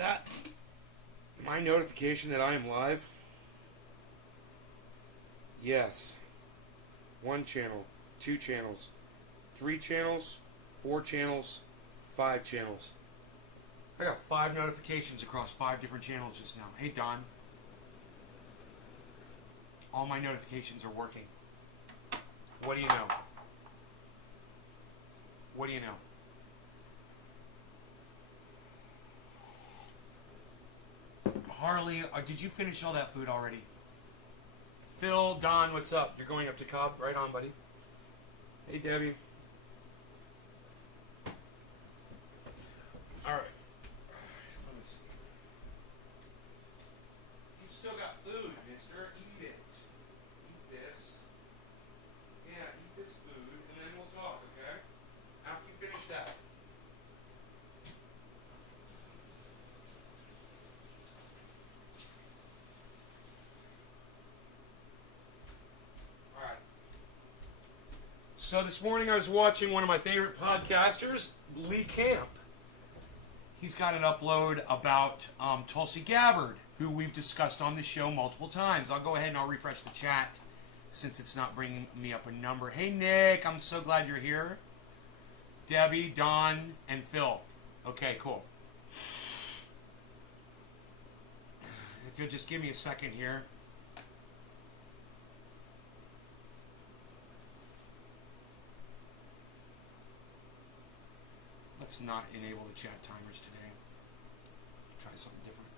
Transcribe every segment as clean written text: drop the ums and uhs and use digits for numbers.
that my notification that I am live? Yes. 1 channel, 2 channels, 3 channels, 4 channels, 5 channels. I got 5 notifications across 5 different channels just now. Hey, Don. All my notifications are working. What do you know? What do you know? Harley, did you finish all that food already? Phil, Don, what's up? You're going up to Cobb? Right on, buddy. Hey, Debbie. All right. Let me see. You've still got food, mister. Eat it. Eat this. Yeah, eat this food, and then we'll talk, okay? After you finish that. All right. So this morning I was watching one of my favorite podcasters, Lee Camp. He's got an upload about Tulsi Gabbard, who we've discussed on the show multiple times. I'll go ahead and I'll refresh the chat since it's not bringing me up a number. Hey, Nick, I'm so glad you're here. Debbie, Don, and Phil. Okay, cool. If you'll just give me a second here. Let's not enable the chat timers today. Try something different.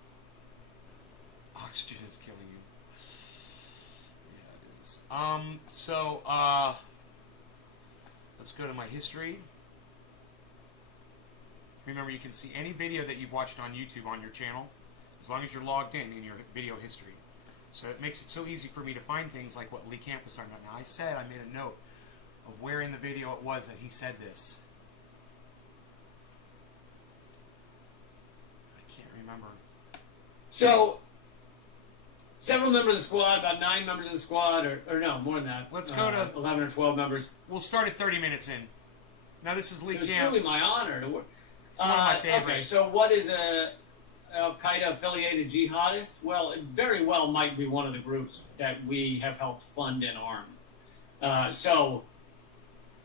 Oxygen is killing you. Yeah, it is. Let's go to my history. Remember, you can see any video that you've watched on YouTube on your channel, as long as you're logged in your video history. So it makes it so easy for me to find things like what Lee Camp was talking about. Now, I made a note of where in the video it was that he said this. Remember. So, several members of the squad, about 9 members of the squad, or no, more than that. Let's go to 11 or 12 members. We'll start at 30 minutes in. Now this is Lee Camp. It's really my honor to work. It's one of my favorites. Okay, so what is a Al-Qaeda affiliated jihadist? Well, it very well might be one of the groups that we have helped fund and arm. So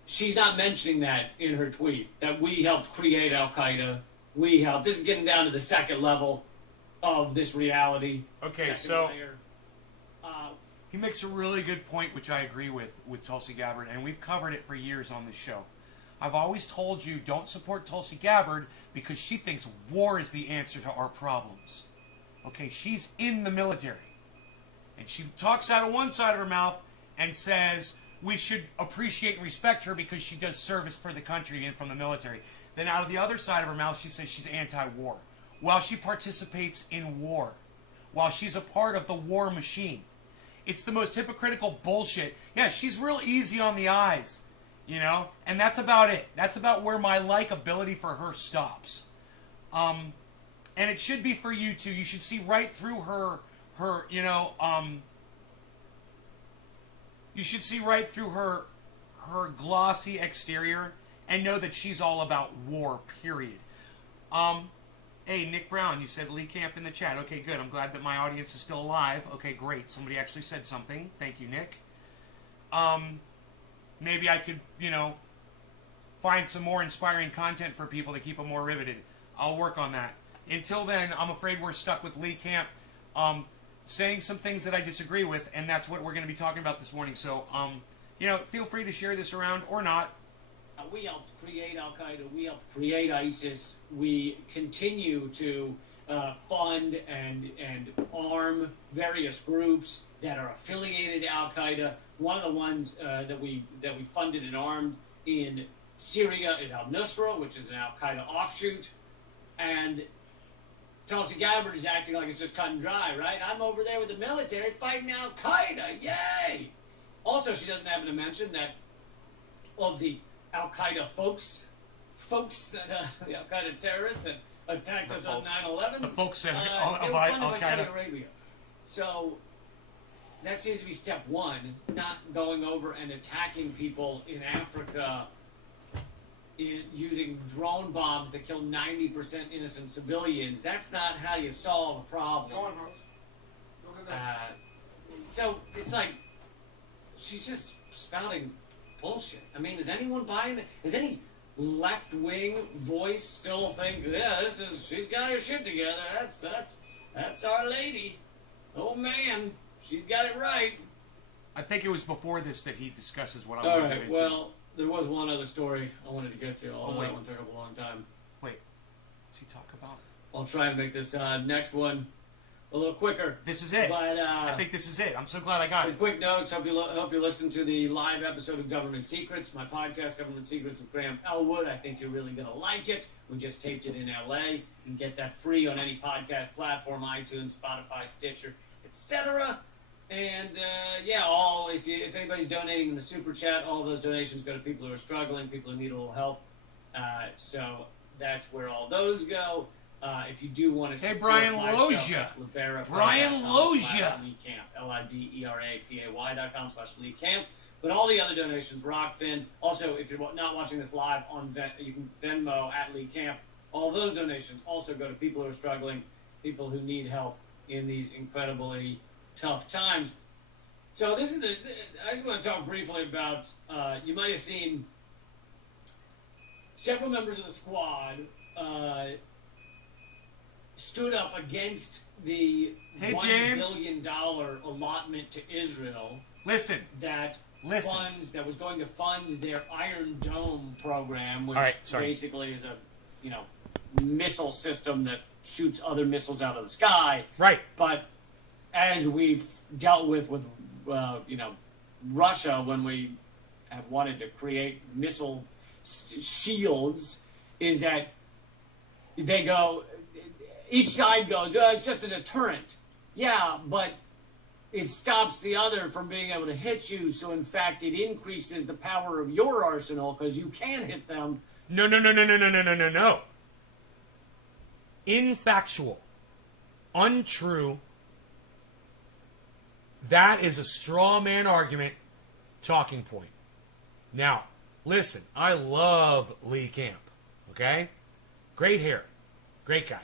she's not mentioning that in her tweet, that we helped create Al-Qaeda. We help. This is getting down to the second level of this reality. Okay, so he makes a really good point, which I agree with Tulsi Gabbard, and we've covered it for years on this show. I've always told you, don't support Tulsi Gabbard because she thinks war is the answer to our problems. Okay, she's in the military. And she talks out of one side of her mouth and says we should appreciate and respect her because she does service for the country and from the military. Then out of the other side of her mouth, she says she's anti-war. While she participates in war. While she's a part of the war machine. It's the most hypocritical bullshit. Yeah, she's real easy on the eyes. You know? And that's about it. That's about where my likability for her stops. And it should be for you too. You should see right through her you should see right through her glossy exterior and know that she's all about war, period. Hey, Nick Brown, you said Lee Camp in the chat. Okay, good. I'm glad that my audience is still alive. Okay, great. Somebody actually said something. Thank you, Nick. Maybe I could, find some more inspiring content for people to keep them more riveted. I'll work on that. Until then, I'm afraid we're stuck with Lee Camp saying some things that I disagree with, and that's what we're going to be talking about this morning. So, feel free to share this around or not. We helped create Al-Qaeda. We helped create ISIS. We continue to fund and arm various groups that are affiliated to Al-Qaeda. One of the ones that we funded and armed in Syria is Al-Nusra, which is an Al-Qaeda offshoot. And Tulsi Gabbard is acting like it's just cut and dry, right? I'm over there with the military fighting Al-Qaeda. Yay! Also, she doesn't happen to mention that of the Al-Qaeda folks that the Al-Qaeda terrorists that attacked us on 9/11. The folks that they of were funded by Saudi Al-Qaeda. Arabia. So that seems to be step one, not going over and attacking people in Africa using drone bombs to kill 90% innocent civilians. That's not how you solve a problem. Go on, Horace. Look at that. So it's like she's just spouting bullshit. I mean, is anyone buying it? Is any left-wing voice still think, yeah, she's got her shit together. That's our lady. Oh man, she's got it right. I think it was before this that he discusses what I'm All going to right. get into. Well, there was one other story I wanted to get to. Although wait. that one took up a long time. Wait, what's he talk about? I'll try and make this next one a little quicker. This is it. But I think this is it. I'm so glad I got some it. quick notes. Hope you listen to the live episode of Government Secrets, my podcast, Government Secrets with Graham Elwood. I think you're really gonna like it. We just taped it in LA. You can get that free on any podcast platform: iTunes, Spotify, Stitcher, etc. And if anybody's donating in the super chat, all those donations go to people who are struggling, people who need a little help. So that's where all those go. If you do want to support Brian my Loja. stuff, that's Libera. Brian Loja. LIBERAPAY.com/LeeCamp. But all the other donations, Rockfin. Also, if you're not watching this live on you can Venmo at Lee Camp. All those donations also go to people who are struggling, people who need help in these incredibly tough times. So I just want to talk briefly about, you might have seen several members of the squad stood up against the $1 billion allotment to Israel. Listen. That was going to fund their Iron Dome program, which basically is a missile system that shoots other missiles out of the sky. Right. But as we've dealt with Russia when we have wanted to create missile shields, is that they go, each side goes, it's just a deterrent. Yeah, but it stops the other from being able to hit you, so in fact it increases the power of your arsenal because you can hit them. No. Infactual. Untrue. That is a straw man argument talking point. Now, listen, I love Lee Camp, okay? Great hair. Great guy.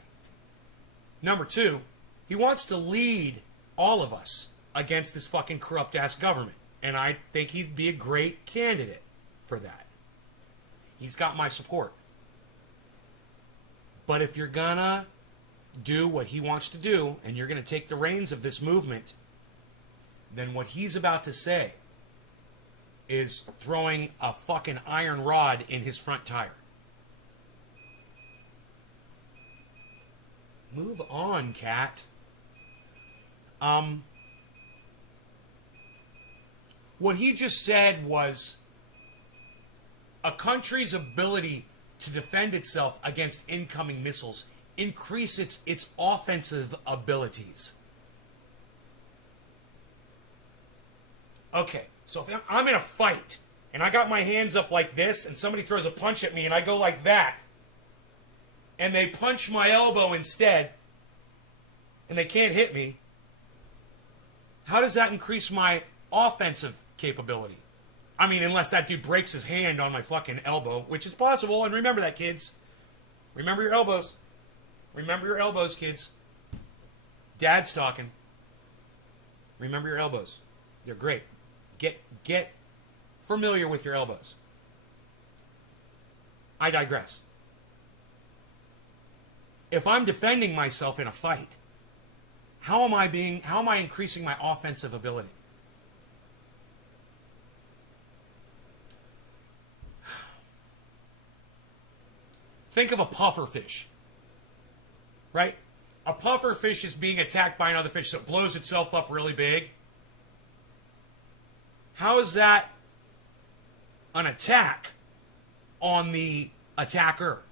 Number two, he wants to lead all of us against this fucking corrupt-ass government. And I think he'd be a great candidate for that. He's got my support. But if you're gonna do what he wants to do, and you're gonna take the reins of this movement, then what he's about to say is throwing a fucking iron rod in his front tire. Move on, cat. What he just said was a country's ability to defend itself against incoming missiles increase its offensive abilities. Okay, so if I'm in a fight and I got my hands up like this and somebody throws a punch at me and I go like that and they punch my elbow instead and they can't hit me, how does that increase my offensive capability? I mean, unless that dude breaks his hand on my fucking elbow, which is possible. And remember that, kids. Remember your elbows. Remember your elbows, kids. Dad's talking. Remember your elbows. They're great. Get familiar with your elbows. I digress. If I'm defending myself in a fight, how am I increasing my offensive ability? Think of a puffer fish, right? A puffer fish is being attacked by another fish, so it blows itself up really big. How is that an attack on the attacker?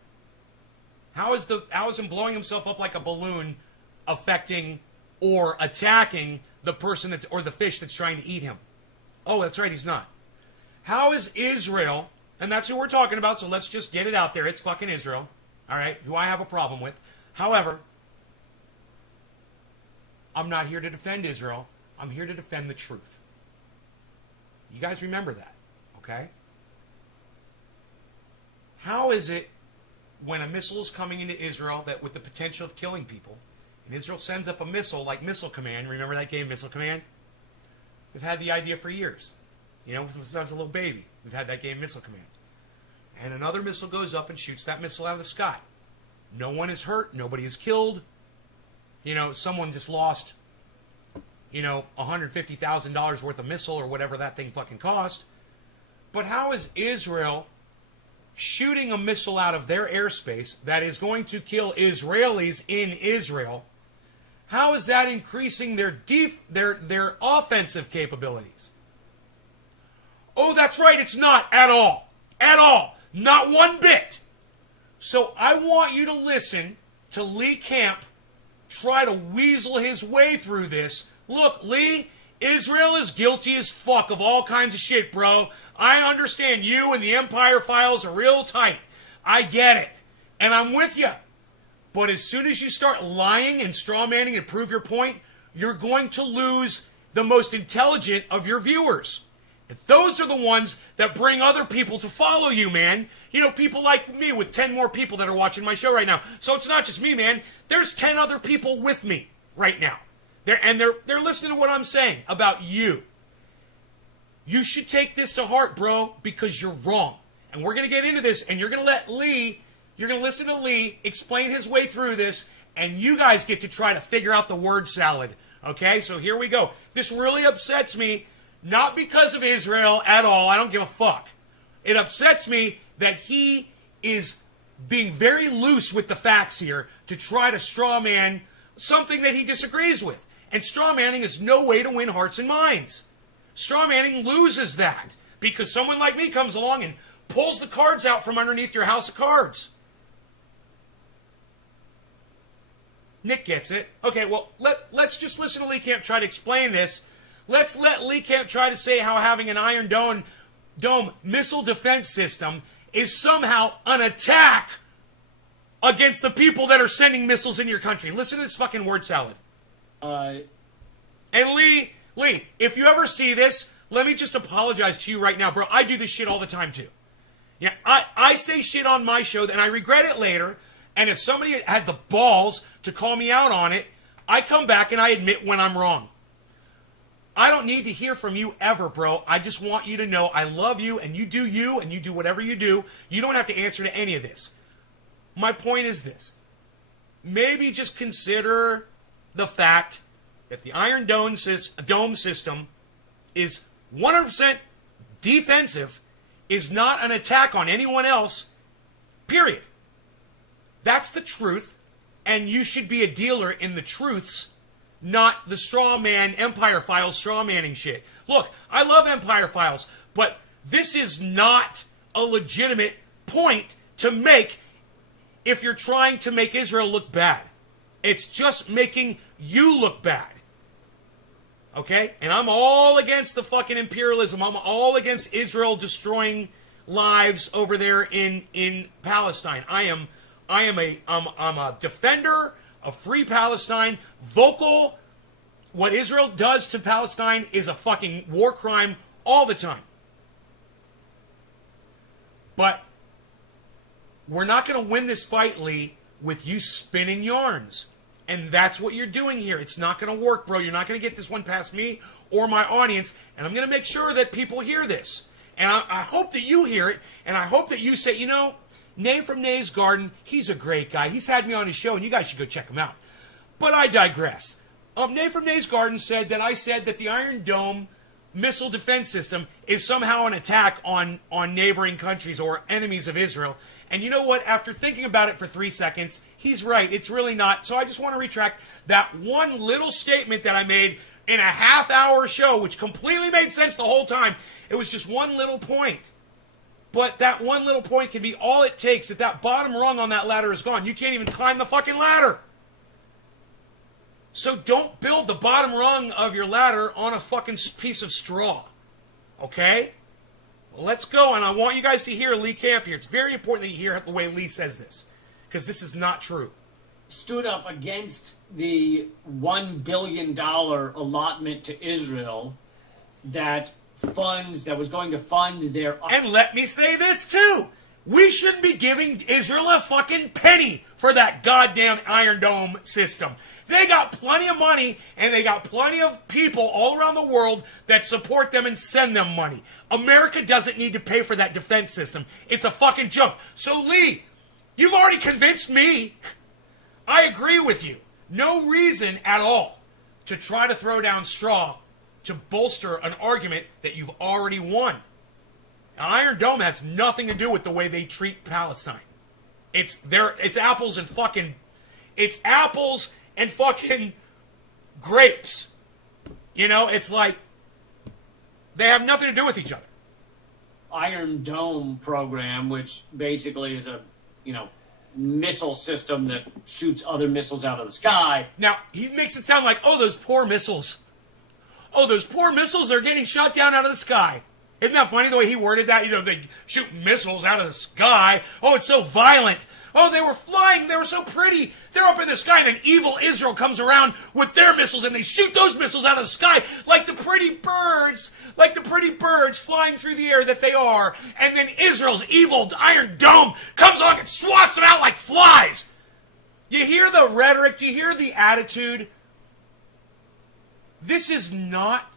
How is him blowing himself up like a balloon affecting or attacking the person or the fish that's trying to eat him? Oh, that's right, he's not. How is Israel, and that's who we're talking about, so let's just get it out there. It's fucking Israel, all right, who I have a problem with. However, I'm not here to defend Israel. I'm here to defend the truth. You guys remember that, okay? how is it when a missile is coming into Israel that with the potential of killing people, and Israel sends up a missile like Missile Command, remember that game, Missile Command? We've had the idea for years. You know, since I was a little baby, we've had that game, Missile Command. And another missile goes up and shoots that missile out of the sky. No one is hurt. Nobody is killed. You know, someone just lost, you know, $150,000 worth of missile or whatever that thing fucking cost. But how is Israel shooting a missile out of their airspace that is going to kill Israelis in Israel? How is that increasing their offensive capabilities? Oh, that's right, it's not at all. At all. Not one bit. So I want you to listen to Lee Camp try to weasel his way through this. Look, Lee, Israel is guilty as fuck of all kinds of shit, bro. I understand you and the Empire files are real tight. I get it. And I'm with you. But as soon as you start lying and strawmanning and prove your point, you're going to lose the most intelligent of your viewers. Those are the ones that bring other people to follow you, man. You know, people like me with 10 more people that are watching my show right now. So it's not just me, man. There's 10 other people with me right now. They're listening to what I'm saying about you. You should take this to heart, bro, because you're wrong. And we're going to get into this, and you're going to listen to Lee explain his way through this, and you guys get to try to figure out the word salad. Okay, so here we go. This really upsets me. Not because of Israel at all. I don't give a fuck. It upsets me that he is being very loose with the facts here to try to strawman something that he disagrees with. And strawmanning is no way to win hearts and minds. Strawmanning loses that because someone like me comes along and pulls the cards out from underneath your house of cards. Nick gets it. Okay, well, let's just listen to Lee Camp try to explain this. Let's let Lee Camp try to say how having an Iron Dome missile defense system is somehow an attack against the people that are sending missiles in your country. Listen to this fucking word salad. And Lee, if you ever see this, let me just apologize to you right now, bro. I do this shit all the time, too. Yeah, I say shit on my show, and I regret it later, and if somebody had the balls to call me out on it, I come back and I admit when I'm wrong. I don't need to hear from you ever, bro. I just want you to know I love you, and you do whatever you do. You don't have to answer to any of this. My point is this. Maybe just consider the fact that the Iron Dome system is 100% defensive, is not an attack on anyone else, period. That's the truth, and you should be a dealer in the truths, not the straw man Empire Files straw manning shit. Look, I love Empire Files, but this is not a legitimate point to make if you're trying to make Israel look bad. It's just making you look bad. Okay? And I'm all against the fucking imperialism. I'm all against Israel destroying lives over there in Palestine. I'm a defender of free Palestine, vocal. What Israel does to Palestine is a fucking war crime all the time. But we're not going to win this fight, Lee, with you spinning yarns. And that's what you're doing here. It's not going to work, bro. You're not going to get this one past me or my audience. And I'm going to make sure that people hear this. And I hope that you hear it. And I hope that you say, you know, Nay from Nay's Garden, he's a great guy. He's had me on his show, and you guys should go check him out. But I digress. Nay from Nay's Garden said that I said that the Iron Dome missile defense system is somehow an attack on neighboring countries or enemies of Israel. And you know what? After thinking about it for 3 seconds, he's right. It's really not. So I just want to retract that one little statement that I made in a half-hour show, which completely made sense the whole time. It was just one little point. But that one little point can be all it takes. That bottom rung on that ladder is gone. You can't even climb the fucking ladder. So don't build the bottom rung of your ladder on a fucking piece of straw. Okay? Well, let's go, and I want you guys to hear Lee Camp here. It's very important that you hear the way Lee says this, because this is not true. Stood up against the $1 billion allotment to Israel that was going to fund their... And let me say this, too. We shouldn't be giving Israel a fucking penny for that goddamn Iron Dome system. They got plenty of money, and they got plenty of people all around the world that support them and send them money. America doesn't need to pay for that defense system. It's a fucking joke. So, Lee, you've already convinced me. I agree with you. No reason at all to try to throw down straw to bolster an argument that you've already won. Iron Dome has nothing to do with the way they treat Palestine. It's apples and fucking grapes. You know, it's like they have nothing to do with each other. Iron Dome program, which basically is a, missile system that shoots other missiles out of the sky. Now, he makes it sound like, oh, those poor missiles. Oh, those poor missiles are getting shot down out of the sky. Isn't that funny the way he worded that? They shoot missiles out of the sky. Oh, it's so violent. Oh, they were flying. They were so pretty. They're up in the sky, and then evil Israel comes around with their missiles, and they shoot those missiles out of the sky like the pretty birds flying through the air that they are. And then Israel's evil Iron Dome comes along and swats them out like flies. You hear the rhetoric? Do you hear the attitude? This is not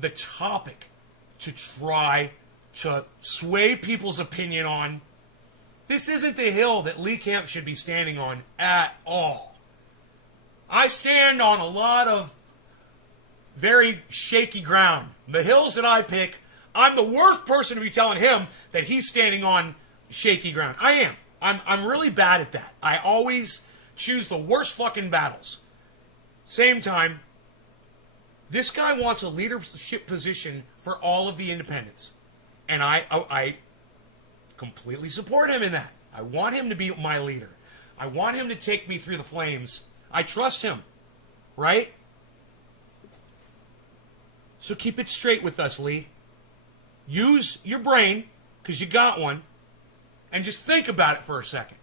the topic to try to sway people's opinion on. This isn't the hill that Lee Camp should be standing on at all. I stand on a lot of very shaky ground. The hills that I pick, I'm the worst person to be telling him that he's standing on shaky ground. I am. I'm really bad at that. I always choose the worst fucking battles. Same time, this guy wants a leadership position for all of the independents. And I completely support him in that. I want him to be my leader. I want him to take me through the flames. I trust him. Right? So keep it straight with us, Lee. Use your brain, because you got one, and just think about it for a second.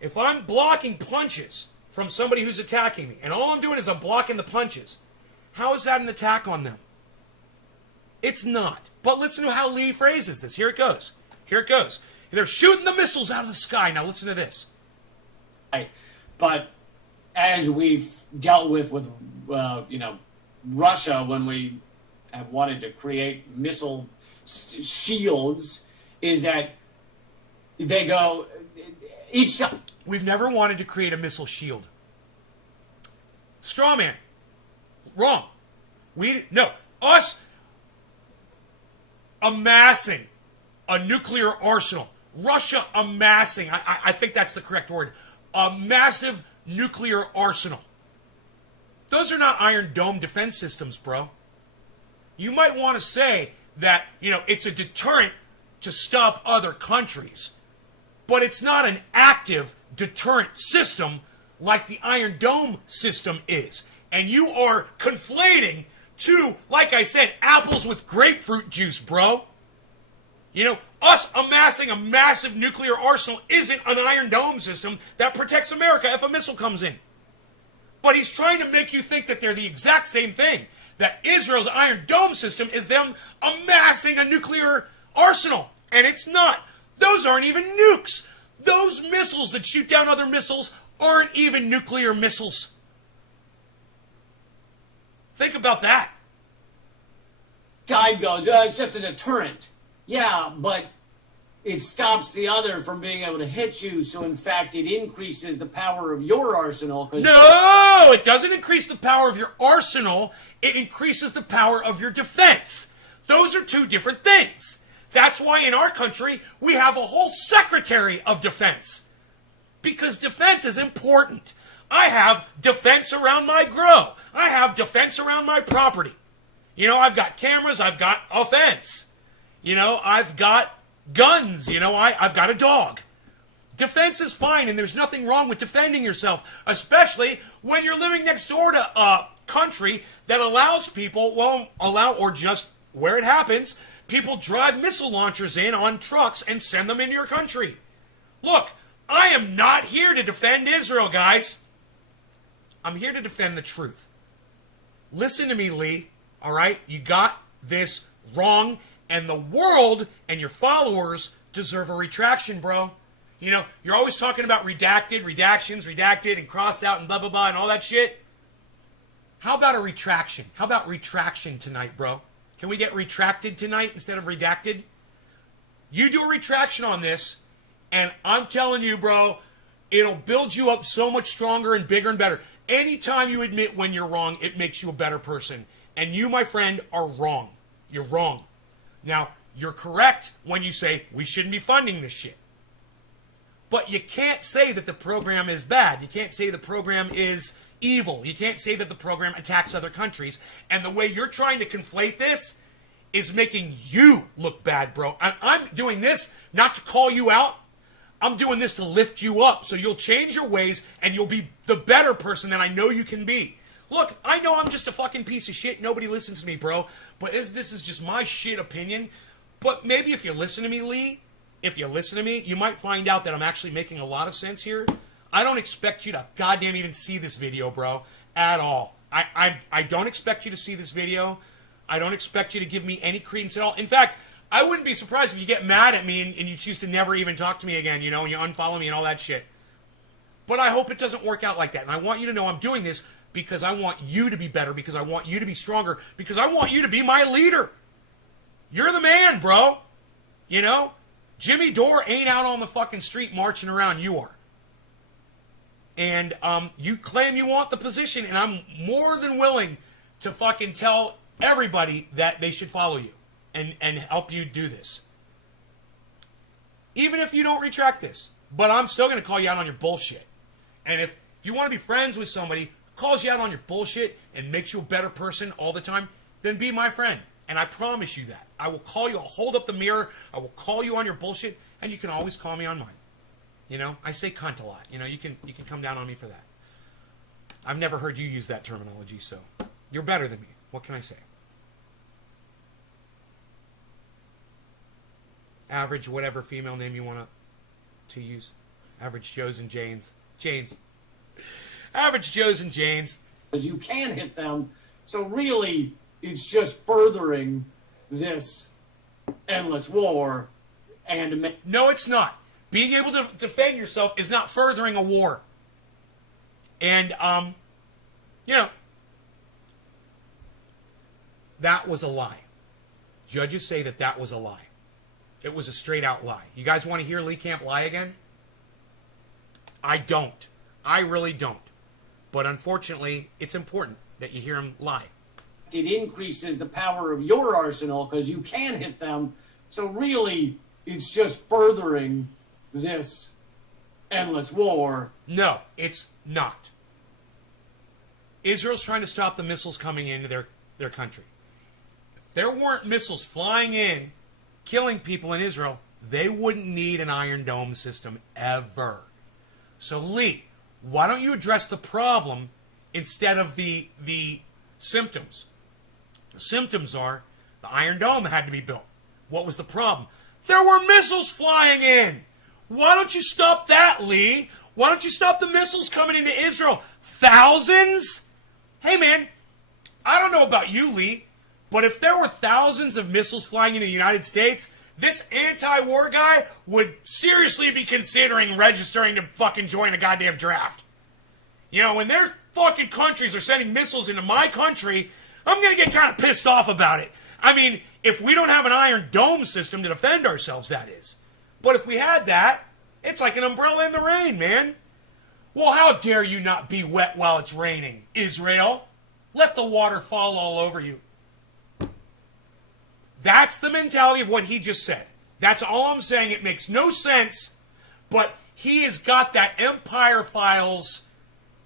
If I'm blocking punches from somebody who's attacking me, and all I'm doing is I'm blocking the punches, how is that an attack on them? It's not. But listen to how Lee phrases this. Here it goes. Here it goes. They're shooting the missiles out of the sky. Now listen to this. But as we've dealt with Russia when we have wanted to create missile shields, is that they go each side. We've never wanted to create a missile shield. Straw man. Wrong. Us amassing a nuclear arsenal. Russia amassing, I think that's the correct word, a massive nuclear arsenal. Those are not Iron Dome defense systems, bro. You might want to say that, it's a deterrent to stop other countries. But it's not an active deterrent system like the Iron Dome system is. And you are conflating two, like I said, apples with grapefruit juice, bro. Us amassing a massive nuclear arsenal isn't an Iron Dome system that protects America if a missile comes in. But he's trying to make you think that they're the exact same thing. That Israel's Iron Dome system is them amassing a nuclear arsenal. And it's not. Those aren't even nukes. Those missiles that shoot down other missiles aren't even nuclear missiles. Think about that. Side goes, it's just a deterrent. Yeah, but it stops the other from being able to hit you, so in fact it increases the power of your arsenal. No, it doesn't increase the power of your arsenal. It increases the power of your defense. Those are two different things. That's why in our country we have a whole Secretary of Defense. Because defense is important. I have defense around my grow. I have defense around my property. I've got cameras. I've got offense. I've got guns. I've got a dog. Defense is fine, and there's nothing wrong with defending yourself, especially when you're living next door to a country that allows people, or just where it happens, people drive missile launchers in on trucks and send them into your country. Look, I am not here to defend Israel, guys. I'm here to defend the truth. Listen to me, Lee, all right? You got this wrong, and the world and your followers deserve a retraction, bro. You know, you're always talking about redacted, redactions, redacted, and crossed out, and blah, blah, blah, and all that shit. How about a retraction? How about retraction tonight, bro? Can we get retracted tonight instead of redacted? You do a retraction on this, and I'm telling you, bro, it'll build you up so much stronger and bigger and better. Anytime you admit when you're wrong, it makes you a better person. And you, my friend, are wrong. You're wrong. Now, you're correct when you say we shouldn't be funding this shit. But you can't say that the program is bad. You can't say the program is evil. You can't say that the program attacks other countries. And the way you're trying to conflate this is making you look bad, bro. I'm doing this not to call you out. I'm doing this to lift you up so you'll change your ways and you'll be the better person that I know you can be. Look, I know I'm just a fucking piece of shit. Nobody listens to me, bro. But this is just my shit opinion. But maybe if you listen to me, Lee, if you listen to me, you might find out that I'm actually making a lot of sense here. I don't expect you to goddamn even see this video, bro, at all. I don't expect you to see this video. I don't expect you to give me any credence at all. In fact, I wouldn't be surprised if you get mad at me and you choose to never even talk to me again, you know, and you unfollow me and all that shit. But I hope it doesn't work out like that. And I want you to know I'm doing this because I want you to be better, because I want you to be stronger, because I want you to be my leader. You're the man, bro. You know? Jimmy Dore ain't out on the fucking street marching around. You are. And you claim you want the position, and I'm more than willing to fucking tell everybody that they should follow you and help you do this. Even if you don't retract this. But I'm still going to call you out on your bullshit. And if you want to be friends with somebody who calls you out on your bullshit and makes you a better person all the time, then be my friend. And I promise you that. I will call you. I'll hold up the mirror. I will call you on your bullshit. And you can always call me on mine. You know, I say cunt a lot. You know, you can come down on me for that. I've never heard you use that terminology, so you're better than me. What can I say? Average whatever female name you want to use. Average Joes and Janes. Janes. Average Joes and Janes. Because you can hit them. So really, it's just furthering this endless war. And no, it's not. Being able to defend yourself is not furthering a war. And, you know, that was a lie. Judges say that that was a lie. It was a straight-out lie. You guys want to hear Lee Camp lie again? I don't. I really don't. But unfortunately, it's important that you hear him lie. It increases the power of your arsenal because you can hit them. So really, it's just furthering this endless war. No, it's not. Israel's trying to stop the missiles coming into their country. If there weren't missiles flying in, killing people in Israel, they wouldn't need an Iron Dome system ever. So, Lee, why don't you address the problem instead of the symptoms? The symptoms are the Iron Dome had to be built. What was the problem? There were missiles flying in. Why don't you stop that, Lee? Why don't you stop the missiles coming into Israel? Thousands? Hey, man, I don't know about you, Lee, but if there were thousands of missiles flying into the United States, this anti-war guy would seriously be considering registering to fucking join a goddamn draft. You know, when their fucking countries are sending missiles into my country, I'm going to get kind of pissed off about it. I mean, if we don't have an Iron Dome system to defend ourselves, that is. But if we had that, it's like an umbrella in the rain, man. Well, how dare you not be wet while it's raining, Israel? Let the water fall all over you. That's the mentality of what he just said. That's all I'm saying. It makes no sense, but he has got that Empire Files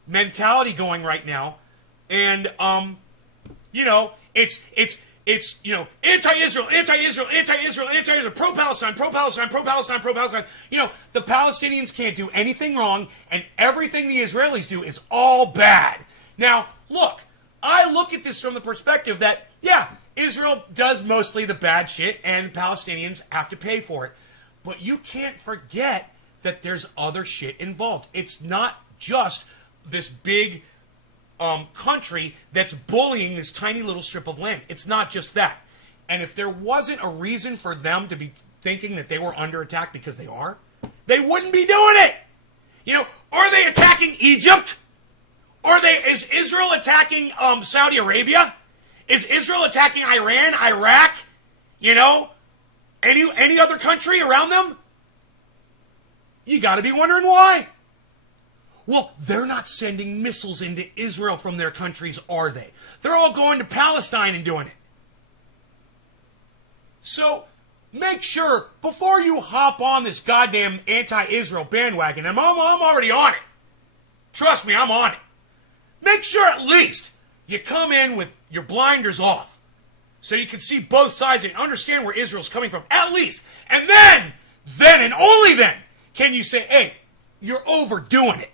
mentality going right now. And, you know, it's you know, anti-Israel, pro-Palestine, pro-Palestine, pro-Palestine, pro-Palestine. You know, the Palestinians can't do anything wrong, and everything the Israelis do is all bad. Now, look, I look at this from the perspective that, yeah, Israel does mostly the bad shit, and the Palestinians have to pay for it. But you can't forget that there's other shit involved. It's not just this big country that's bullying this tiny little strip of land. It's not just that. And if there wasn't a reason for them to be thinking that they were under attack because they are, they wouldn't be doing it. You know, are they attacking Egypt? Is Israel attacking Saudi Arabia? Is Israel attacking Iran, Iraq? You know, any other country around them? You got to be wondering why. Well, they're not sending missiles into Israel from their countries, are they? They're all going to Palestine and doing it. So, make sure, before you hop on this goddamn anti-Israel bandwagon, and I'm already on it. Trust me, I'm on it. Make sure at least you come in with your blinders off so you can see both sides and understand where Israel's coming from, at least. And then and only then, can you say, hey, you're overdoing it.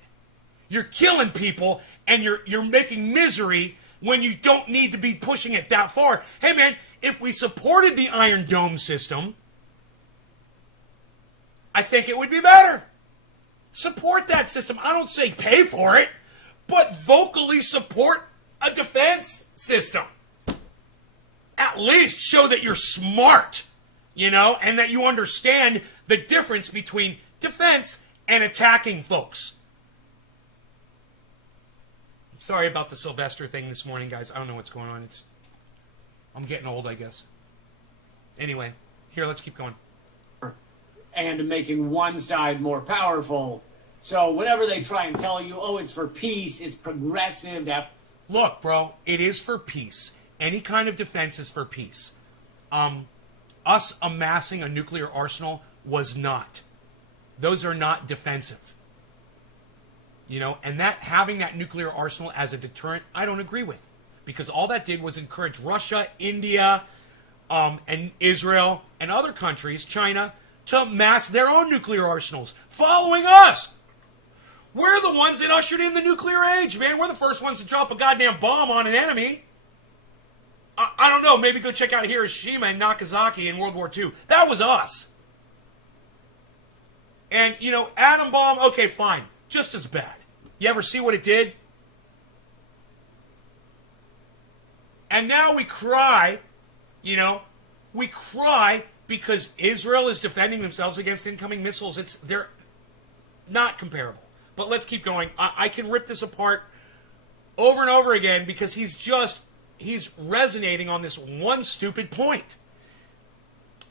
You're killing people and you're making misery when you don't need to be pushing it that far. Hey, man, if we supported the Iron Dome system, I think it would be better. Support that system. I don't say pay for it, but vocally support a defense system. At least show that you're smart, you know, and that you understand the difference between defense and attacking folks. Sorry about the Sylvester thing this morning, guys. I don't know what's going on. I'm getting old, I guess. Anyway, here, let's keep going. And making one side more powerful. So whenever they try and tell you, oh, it's for peace, it's progressive. Look, bro, it is for peace. Any kind of defense is for peace. Us amassing a nuclear arsenal was not. Those are not defensive. You know, and that having that nuclear arsenal as a deterrent, I don't agree with. Because all that did was encourage Russia, India, and Israel, and other countries, China, to amass their own nuclear arsenals, following us. We're the ones that ushered in the nuclear age, man. We're the first ones to drop a goddamn bomb on an enemy. I don't know, maybe go check out Hiroshima and Nagasaki in World War II. That was us. And, you know, atom bomb, okay, fine. Just as bad. You ever see what it did? And now we cry, you know, we cry because Israel is defending themselves against incoming missiles. They're not comparable. But let's keep going. I can rip this apart over and over again because he's resonating on this one stupid point.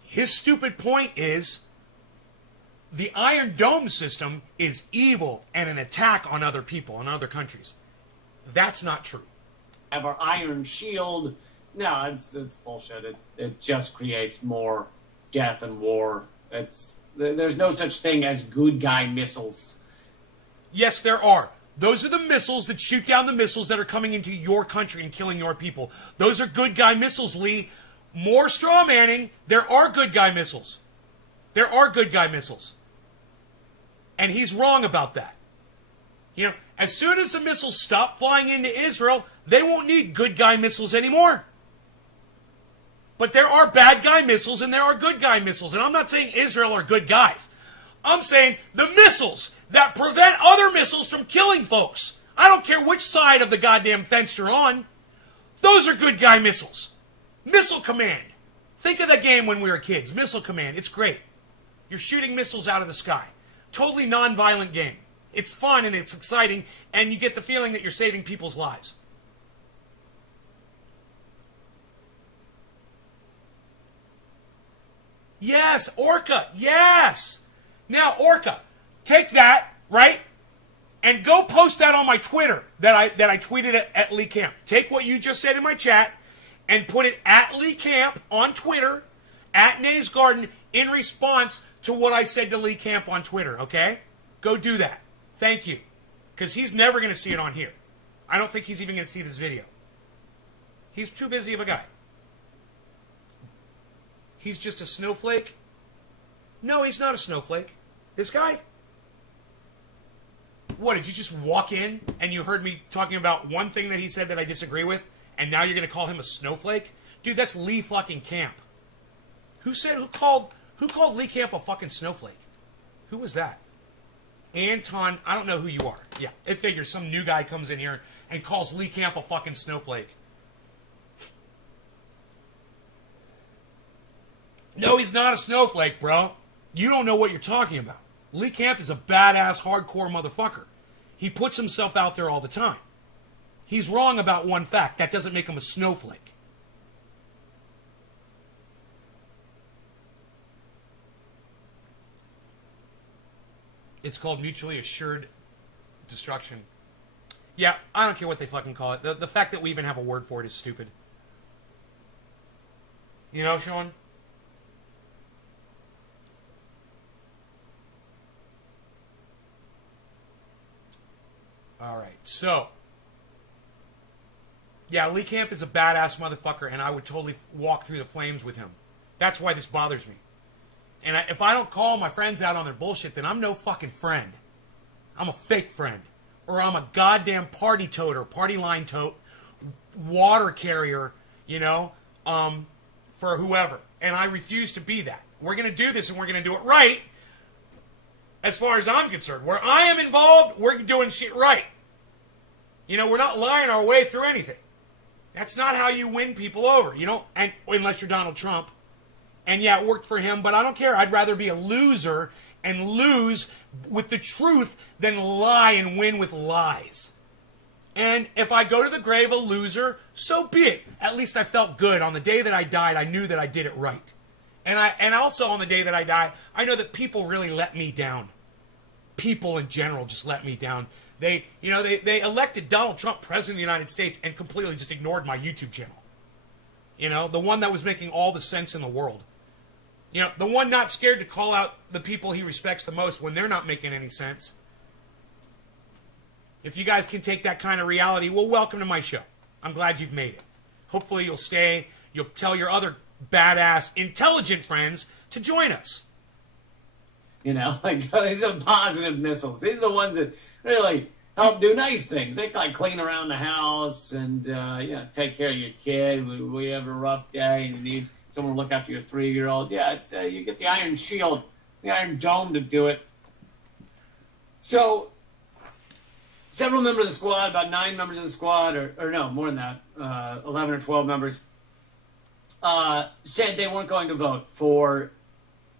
His stupid point is the Iron Dome system is evil and an attack on other people, on other countries. That's not true. Have our Iron Shield. No, it's bullshit. It just creates more death and war. There's no such thing as good guy missiles. Yes, there are. Those are the missiles that shoot down the missiles that are coming into your country and killing your people. Those are good guy missiles, Lee. More straw manning. There are good guy missiles. There are good guy missiles. And he's wrong about that. You know, as soon as the missiles stop flying into Israel, they won't need good guy missiles anymore. But there are bad guy missiles and there are good guy missiles. And I'm not saying Israel are good guys. I'm saying the missiles that prevent other missiles from killing folks. I don't care which side of the goddamn fence you're on. Those are good guy missiles. Missile Command. Think of the game when we were kids. Missile Command. It's great. You're shooting missiles out of the sky. Totally non-violent game. It's fun and it's exciting, and you get the feeling that you're saving people's lives. Yes, Orca. Yes. Now, Orca, take that, right, and go post that on my Twitter that I tweeted at Lee Camp. Take what you just said in my chat and put it at Lee Camp on Twitter, at Nays Garden, in response to what I said to Lee Camp on Twitter, okay? Go do that. Thank you. Because he's never going to see it on here. I don't think he's even going to see this video. He's too busy of a guy. He's just a snowflake? No, he's not a snowflake. This guy? What, did you just walk in and you heard me talking about one thing that he said that I disagree with, and now you're going to call him a snowflake? Dude, that's Lee fucking Camp. Who called Lee Camp a fucking snowflake? Who was that? Anton, I don't know who you are. Yeah, it figures some new guy comes in here and calls Lee Camp a fucking snowflake. No, he's not a snowflake, bro. You don't know what you're talking about. Lee Camp is a badass, hardcore motherfucker. He puts himself out there all the time. He's wrong about one fact. That doesn't make him a snowflake. It's called mutually assured destruction. Yeah, I don't care what they fucking call it. The fact that we even have a word for it is stupid. You know, Sean? All right, so. Yeah, Lee Camp is a badass motherfucker, and I would totally walk through the flames with him. That's why this bothers me. And if I don't call my friends out on their bullshit, then I'm no fucking friend. I'm a fake friend. Or I'm a goddamn party toter, party line tote, water carrier, you know, for whoever. And I refuse to be that. We're going to do this, and we're going to do it right, as far as I'm concerned. Where I am involved, we're doing shit right. You know, we're not lying our way through anything. That's not how you win people over, you know, and unless you're Donald Trump. And yeah, it worked for him, but I don't care. I'd rather be a loser and lose with the truth than lie and win with lies. And if I go to the grave a loser, so be it. At least I felt good. On the day that I died, I knew that I did it right. And also on the day that I die, I know that people really let me down. People in general just let me down. They elected Donald Trump president of the United States and completely just ignored my YouTube channel. You know, the one that was making all the sense in the world. You know, the one not scared to call out the people he respects the most when they're not making any sense. If you guys can take that kind of reality, well, welcome to my show. I'm glad you've made it. Hopefully you'll stay. You'll tell your other badass, intelligent friends to join us. You know, like these are positive missiles. These are the ones that really help do nice things. They like clean around the house and take care of your kid. We have a rough day and you need someone to look after your 3-year-old. Yeah, it's you get the Iron Shield, the Iron Dome to do it. So, several members of the squad, about 9 members of the squad, or no, more than that, 11 or 12 members, said they weren't going to vote for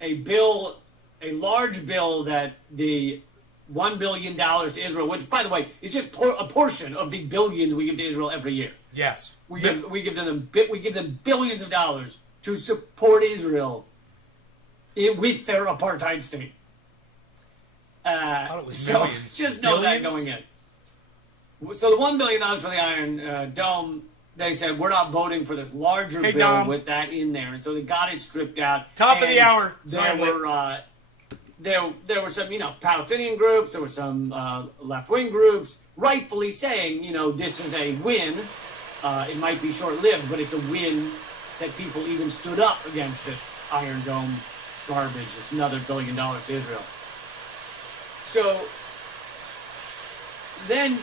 a bill, a large bill that the $1 billion to Israel, which, by the way, is just a portion of the billions we give to Israel every year. Yes. We give them billions of dollars to support Israel with their apartheid state. I thought it was millions. Just know that going in. So the $1 billion for the Iron Dome, they said, we're not voting for this larger bill Dom. with that in there. And so they got it stripped out. Top of the hour. There were some, Palestinian groups. There were some left-wing groups rightfully saying, this is a win. It might be short-lived, but it's a win that people even stood up against this Iron Dome garbage, this another $1 billion to Israel. So then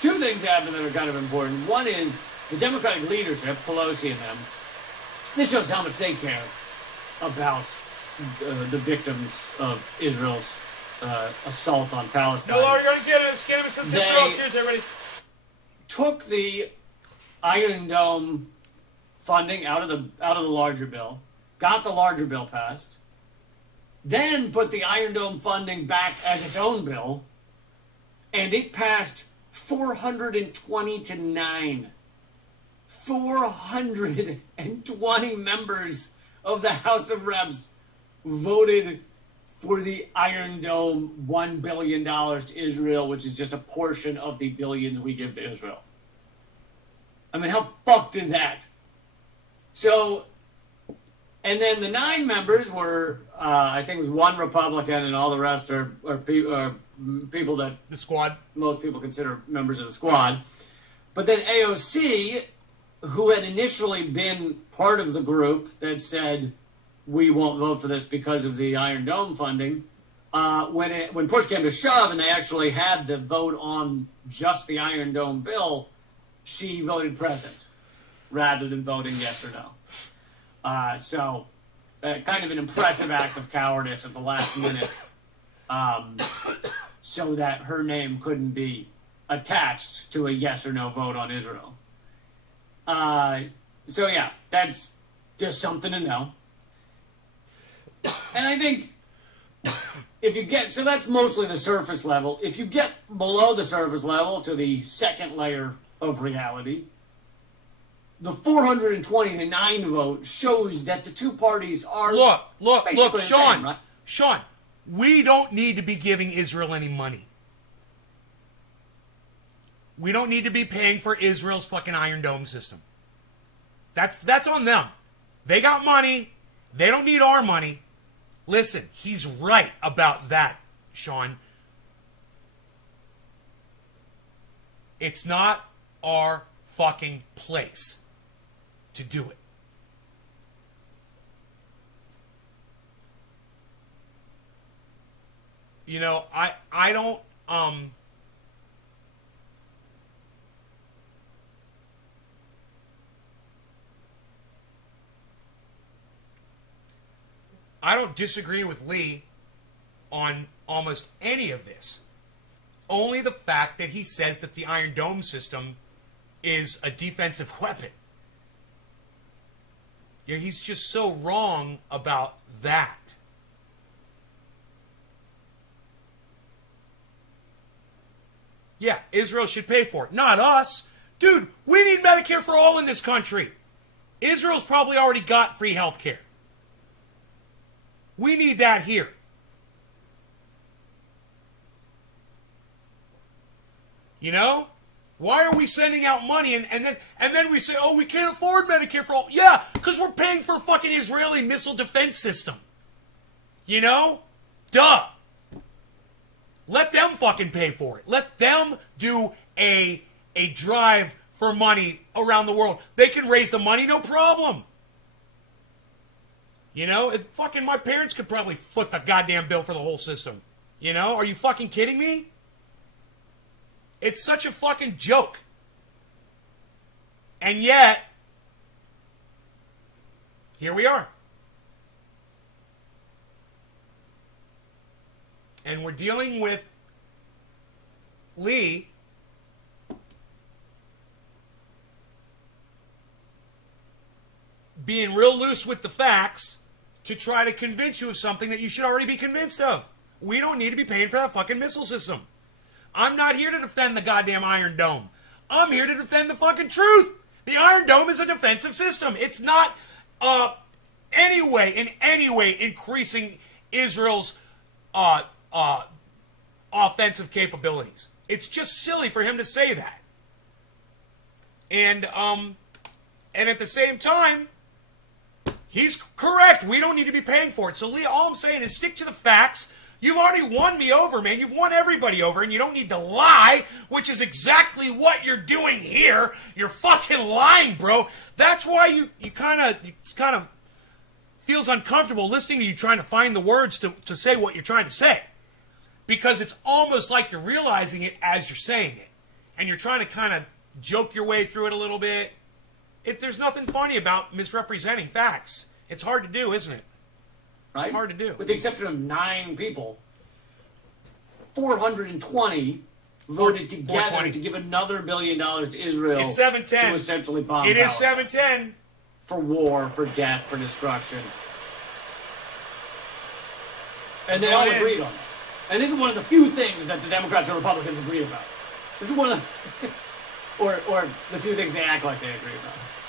2 things happen that are kind of important. One is the Democratic leadership, Pelosi and them. This shows how much they care about the victims of Israel's assault on Palestine. No, you're going to get it. Get him. Cheers, everybody. Took the Iron Dome funding out of the larger bill, got the larger bill passed, then put the Iron Dome funding back as its own bill, and it passed 420 to 9. 420 members of the House of Reps voted for the Iron Dome $1 billion to Israel, which is just a portion of the billions we give to Israel. I mean, how fucked is that? So, and then the 9 members were, I think it was 1 Republican, and all the rest are people that the squad, most people consider members of the squad. But then AOC, who had initially been part of the group that said, we won't vote for this because of the Iron Dome funding, when push came to shove and they actually had the vote on just the Iron Dome bill, she voted present rather than voting yes or no. So kind of an impressive act of cowardice at the last minute, so that her name couldn't be attached to a yes or no vote on Israel. So yeah, that's just something to know. And I think if you get, so that's mostly the surface level. If you get below the surface level to the second layer of reality, the 420 to 9 vote shows that the two parties are Look, basically the Sean, same, right? Sean, we don't need to be giving Israel any money. We don't need to be paying for Israel's fucking Iron Dome system. That's on them. They got money. They don't need our money. Listen, he's right about that, Sean. It's not our fucking place to do it. You know, I don't I don't disagree with Lee on almost any of this. Only the fact that he says that the Iron Dome system is a defensive weapon. Yeah, he's just so wrong about that. Yeah, Israel should pay for it. Not us. Dude, we need Medicare for all in this country. Israel's probably already got free health care. We need that here. You know? Why are we sending out money and then we say, oh, we can't afford Medicare for all? Yeah, because we're paying for a fucking Israeli missile defense system. You know? Duh. Let them fucking pay for it. Let them do a drive for money around the world. They can raise the money, no problem. You know, fucking my parents could probably foot the goddamn bill for the whole system. You know, are you fucking kidding me? It's such a fucking joke. And yet, here we are. And we're dealing with Lee being real loose with the facts to try to convince you of something that you should already be convinced of. We don't need to be paying for that fucking missile system. I'm not here to defend the goddamn Iron Dome. I'm here to defend the fucking truth. The Iron Dome is a defensive system. It's not in any way increasing Israel's offensive capabilities. It's just silly for him to say that. And at the same time, he's correct. We don't need to be paying for it. So, Lee, all I'm saying is stick to the facts. You've already won me over, man. You've won everybody over, and you don't need to lie, which is exactly what you're doing here. You're fucking lying, bro. That's why you kind of feels uncomfortable listening to you trying to find the words to say what you're trying to say. Because it's almost like you're realizing it as you're saying it. And you're trying to kind of joke your way through it a little bit. There's nothing funny about misrepresenting facts. It's hard to do, isn't it? Right? It's hard to do. With the exception of 9 people, 420 voted together to give another $1 billion to Israel. It's 710. To essentially bomb It is Palestine. 710. For war, for death, for destruction. And they all agreed on that. And this is one of the few things that the Democrats and Republicans agree about. This is one of the, or the few things they act like they agree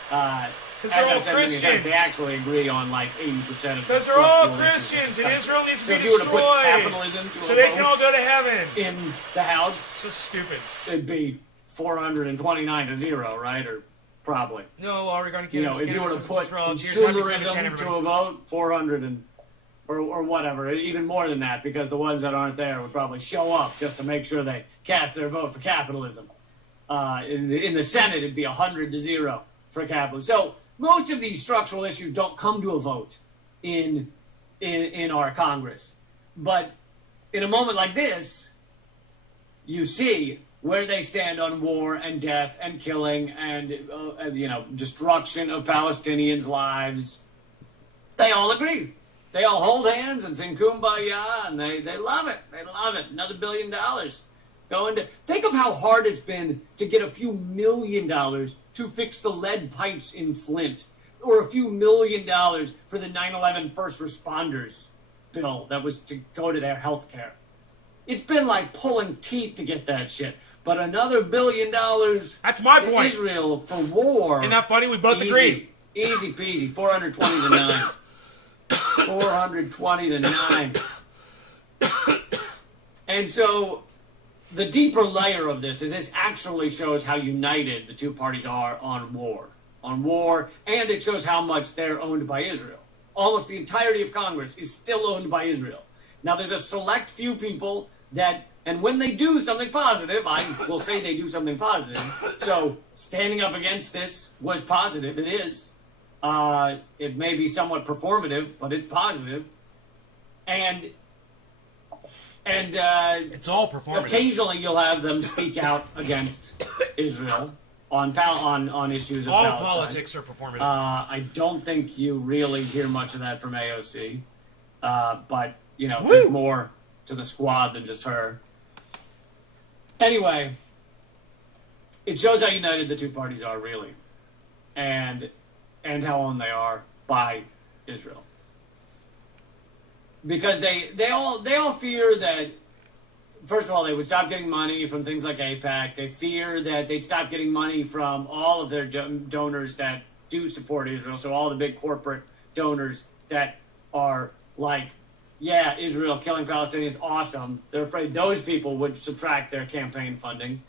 about. Because they're all Christians. They actually agree on like 80% of. Because they're all Christians, and Israel needs to be destroyed. If you were to put capitalism to so they can all go to heaven. In the House, so stupid. It'd be 429 to 0, right? Or probably. No, are we going to get? If you were to put consumerism to a vote, 400 and or whatever, even more than that, because the ones that aren't there would probably show up just to make sure they cast their vote for capitalism. In the Senate, it'd be 100 to 0 for capitalism. So most of these structural issues don't come to a vote in our Congress. But in a moment like this, you see where they stand on war and death and killing and destruction of Palestinians' lives. They all agree. They all hold hands and sing Kumbaya, and they love it. They love it. Another $1 billion going to. Think of how hard it's been to get a few $1 million to fix the lead pipes in Flint. or a few $1 million for the 9/11 first responders bill that was to go to their health care. It's been like pulling teeth to get that shit. But another $1 billion That's my to point. Israel for war. Isn't that funny? We both agree. Easy peasy. 420 to 9. 420 to 9. And so the deeper layer of this is this actually shows how united the two parties are on war. On war, and it shows how much they're owned by Israel. Almost the entirety of Congress is still owned by Israel. Now, there's a select few people that, and when they do something positive, I will say they do something positive. So standing up against this was positive. It is. It may be somewhat performative, but it's positive. And it's all performative. Occasionally, you'll have them speak out against Israel on issues of all Palestine. politics are performative. I don't think you really hear much of that from AOC, but you know, Woo! there's more to the squad than just her. Anyway, it shows how united the two parties are, really, and how owned they are by Israel. Because they all fear that, first of all, they would stop getting money from things like AIPAC. They fear that they'd stop getting money from all of their donors that do support Israel. So all the big corporate donors that are like, yeah, Israel killing Palestinians, awesome. They're afraid those people would subtract their campaign funding.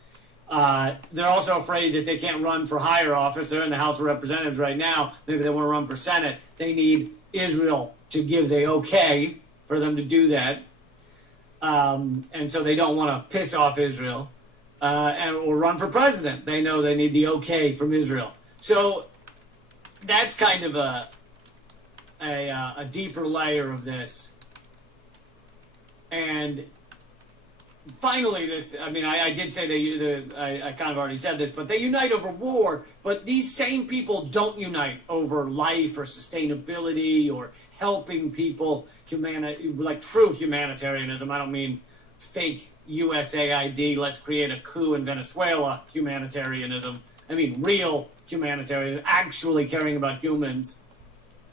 They're also afraid that they can't run for higher office. They're in the House of Representatives right now. Maybe they want to run for Senate. They need Israel to give the okay for them to do that. And so they don't want to piss off Israel or run for president. They know they need the okay from Israel. So that's kind of a deeper layer of this. And finally, this, I mean, I did say I kind of already said this, but they unite over war, but these same people don't unite over life or sustainability or helping people, like true humanitarianism. I don't mean fake USAID, let's create a coup in Venezuela humanitarianism. I mean real humanitarianism, actually caring about humans.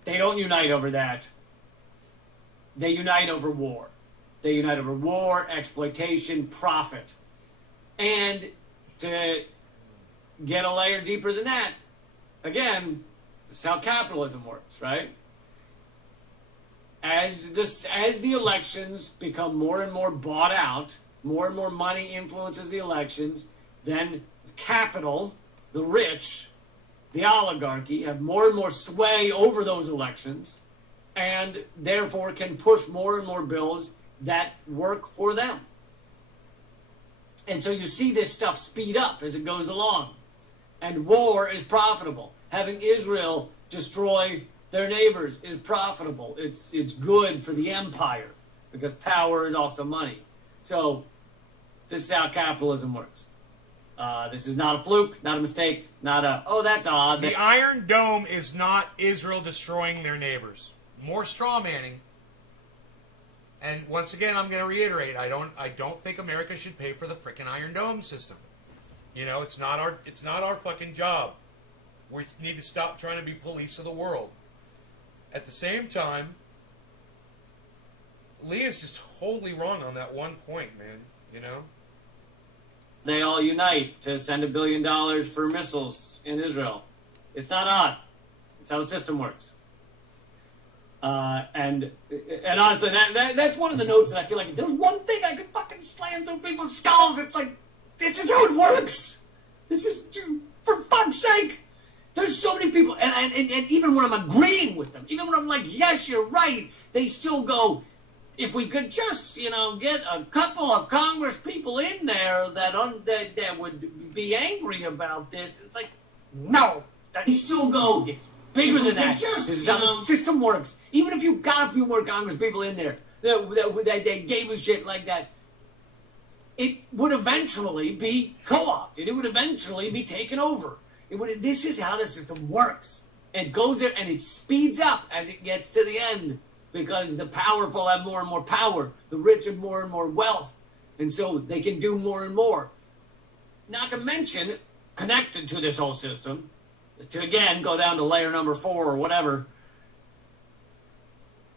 They don't unite over that. They unite over war. They unite over war, exploitation, profit. And to get a layer deeper than that, again, this is how capitalism works, right? As the elections become more and more bought out, more and more money influences the elections, then capital, the rich, the oligarchy, have more and more sway over those elections, and therefore can push more and more bills that work for them. And so you see this stuff speed up as it goes along. And war is profitable. Having Israel destroy their neighbors is profitable. It's good for the empire because power is also money. So this is how capitalism works. This is not a fluke, not a mistake, not a, oh, that's odd. The Iron Dome is not Israel destroying their neighbors. More straw manning. And once again, I'm going to reiterate, I don't think America should pay for the frickin' Iron Dome system. You know, it's not our fucking job. We need to stop trying to be police of the world. At the same time, Lee is just totally wrong on that one point, man. You know? They all unite to send $1 billion for missiles in Israel. It's not odd. It's how the system works. And honestly, that's one of the notes that I feel like if there's one thing I could fucking slam through people's skulls, it's like, this is how it works. This is, for fuck's sake. There's so many people, and even when I'm agreeing with them, even when I'm like, yes, you're right, they still go, if we could just, get a couple of Congress people in there that would be angry about this, it's like, no. They still go, it's bigger than that. This is how the system works. Even if you got a few more Congress people in there that they gave a shit like that, it would eventually be co-opted. It would eventually be taken over. This is how the system works. It goes there and it speeds up as it gets to the end because the powerful have more and more power. The rich have more and more wealth. And so they can do more and more. Not to mention, connected to this whole system, to again go down to layer number 4 or whatever,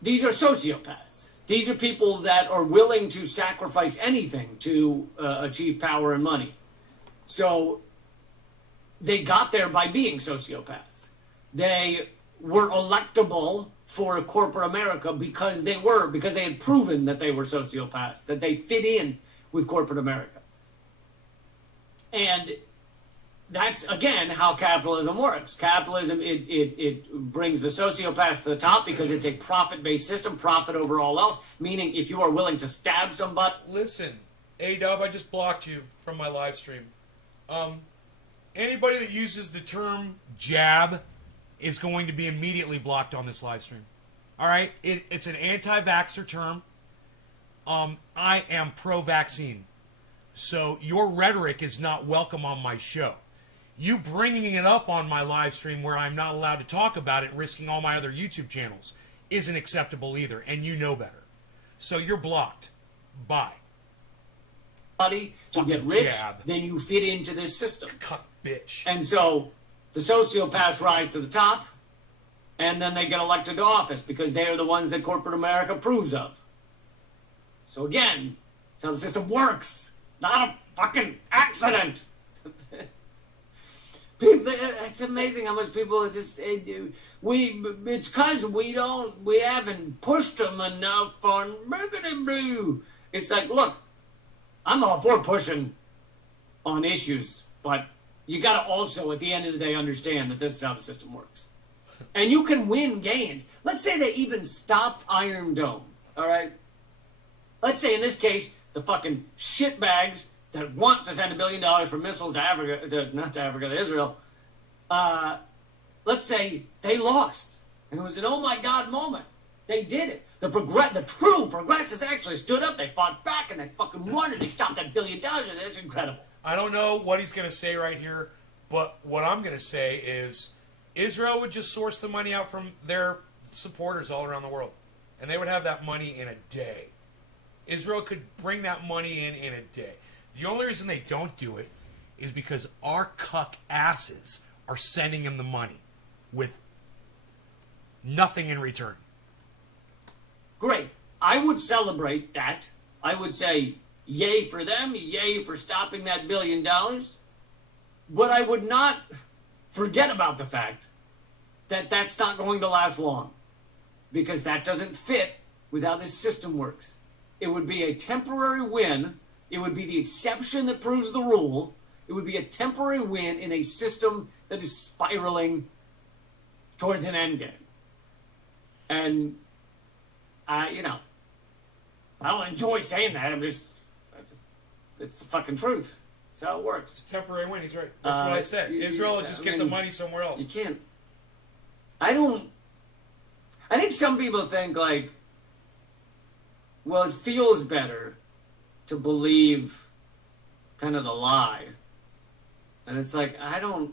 these are sociopaths. These are people that are willing to sacrifice anything to achieve power and money. So they got there by being sociopaths. They were electable for corporate America because they had proven that they were sociopaths, that they fit in with corporate America. And that's, again, how capitalism works. Capitalism, it brings the sociopaths to the top because it's a profit-based system, profit over all else, meaning if you are willing to stab somebody... Listen, A-Dub, I just blocked you from my live stream. Anybody that uses the term jab is going to be immediately blocked on this live stream. All right? It's an anti-vaxxer term. I am pro-vaccine. So your rhetoric is not welcome on my show. You bringing it up on my live stream where I'm not allowed to talk about it, risking all my other YouTube channels, isn't acceptable either, and you know better. So you're blocked. Bye. To get rich, then you fit into this system. Cuck bitch. And so the sociopaths rise to the top, and then they get elected to office because they are the ones that corporate America approves of. So again, that's how the system works. Not a fucking accident. People, it's amazing how much people just it's because we haven't pushed them enough on blue. It's like, look, I'm all for pushing on issues, but you got to also, at the end of the day, understand that this is how the system works. And you can win gains. Let's say they even stopped Iron Dome, all right? Let's say, in this case, the fucking shitbags that want to send $1 billion for missiles to Africa, to Israel, let's say they lost. And it was an oh my God moment. They did it. The true progressives actually stood up, they fought back, and they fucking won, and they stopped that $1 billion, and it's incredible. I don't know what he's going to say right here, but what I'm going to say is Israel would just source the money out from their supporters all around the world, and they would have that money in a day. Israel could bring that money in a day. The only reason they don't do it is because our cuck asses are sending them the money with nothing in return. Great. I would celebrate that. I would say, yay for them, yay for stopping that $1 billion. But I would not forget about the fact that that's not going to last long, because that doesn't fit with how this system works. It would be a temporary win. It would be the exception that proves the rule. It would be a temporary win in a system that is spiraling towards an endgame. And, I don't enjoy saying that. It's the fucking truth. That's how it works. It's a temporary win. He's right. That's what I said. Israel will just get the money somewhere else. You can't. I think some people think, like, well, it feels better to believe kind of the lie. And it's like, I don't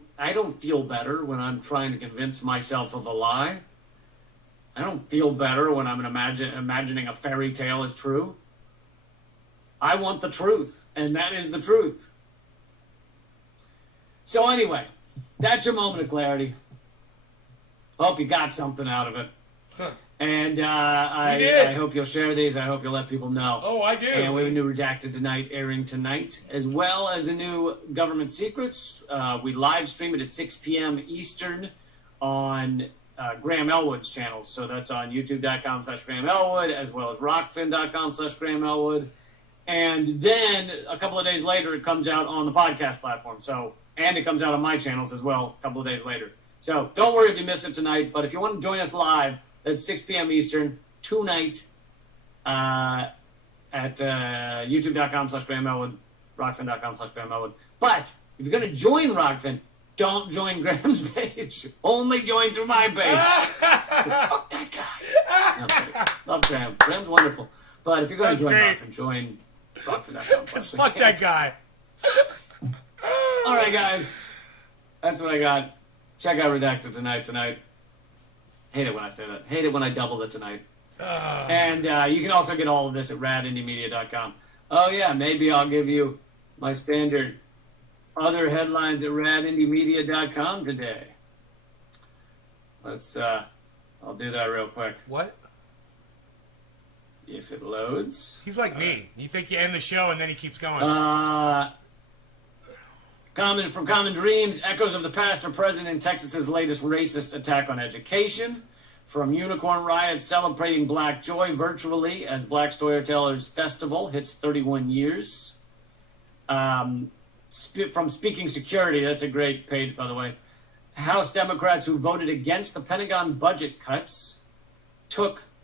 feel better when I'm trying to convince myself of a lie. I don't feel better when I'm imagining a fairy tale is true. I want the truth, and that is the truth. So anyway, that's your moment of clarity. Hope you got something out of it. Huh. And I hope you'll share these. I hope you'll let people know. Oh, I do. And we have a new Redacted Tonight airing tonight, as well as a new Government Secrets. We live stream it at 6 p.m. Eastern on Graham Elwood's channel. So that's on youtube.com/Graham Elwood, as well as rockfin.com/Graham Elwood. And then a couple of days later, it comes out on the podcast platform. And it comes out on my channels as well a couple of days later. So don't worry if you miss it tonight. But if you want to join us live, that's 6 p.m. Eastern tonight at youtube.com/Graham Elwood, rockfin.com/Graham Elwood. But if you're going to join Rockfin, don't join Graham's page. Only join through my page. Fuck that guy. No, love Graham. Graham's wonderful. But if you're going to join Rockfin, join rockfin.com. Fuck that guy. All right, guys. That's what I got. Check out Redacted tonight. Hate it when I say that. Hate it when I double it tonight. And you can also get all of this at radindiemedia.com. Oh, yeah, maybe I'll give you my standard other headlines at radindiemedia.com today. Let's, I'll do that real quick. What? If it loads. He's like me. You think you end the show and then he keeps going. From Common Dreams, echoes of the past are present in Texas's latest racist attack on education. From Unicorn Riot, celebrating Black Joy virtually as Black Storytellers Festival hits 31 years. From Speaking Security, that's a great page, by the way. House Democrats who voted against the Pentagon budget cuts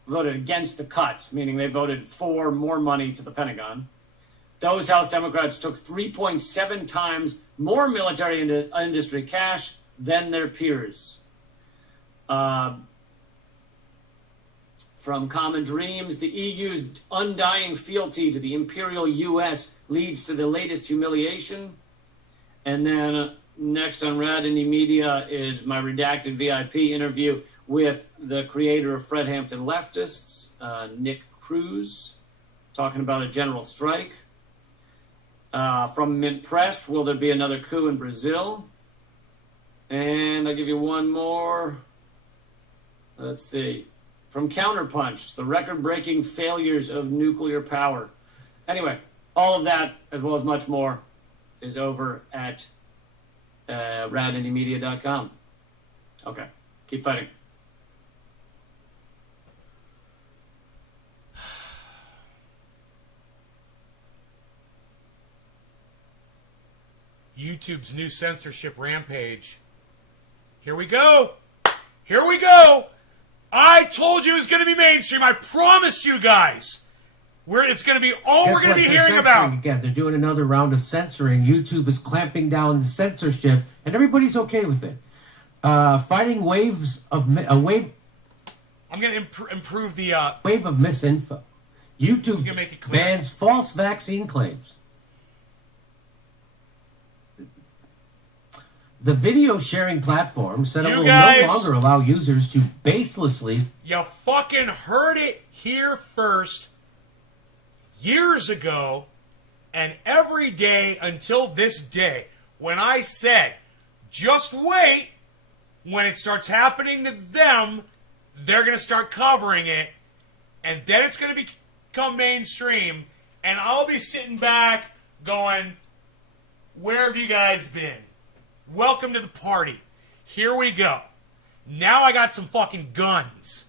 voted against the cuts, meaning they voted for more money to the Pentagon. Those House Democrats took 3.7 times more military industry cash than their peers. From Common Dreams, the EU's undying fealty to the imperial U.S. leads to the latest humiliation. And then next on Rad Indie Media is my redacted VIP interview with the creator of Fred Hampton Leftists, Nick Cruz, talking about a general strike. From Mint Press, will there be another coup in Brazil? And I'll give you one more. Let's see. From Counterpunch, the record-breaking failures of nuclear power. Anyway, all of that, as well as much more, is over at radindiemedia.com. Okay, keep fighting. YouTube's new censorship rampage. Here we go. Here we go. I told you it was going to be mainstream. I promised you guys. It's going to be all we're going to be hearing about. Again, they're doing another round of censoring. YouTube is clamping down the censorship, and everybody's okay with it. Fighting waves of I'm going to improve the wave of misinfo. YouTube make it clear. bans false vaccine claims. The video sharing platform said it will no longer allow users to baselessly... You fucking heard it here first. Years ago, and every day until this day, when I said, just wait, when it starts happening to them, they're going to start covering it, and then it's going to become mainstream, and I'll be sitting back going, where have you guys been? Welcome to the party. Here we go. Now I got some fucking guns.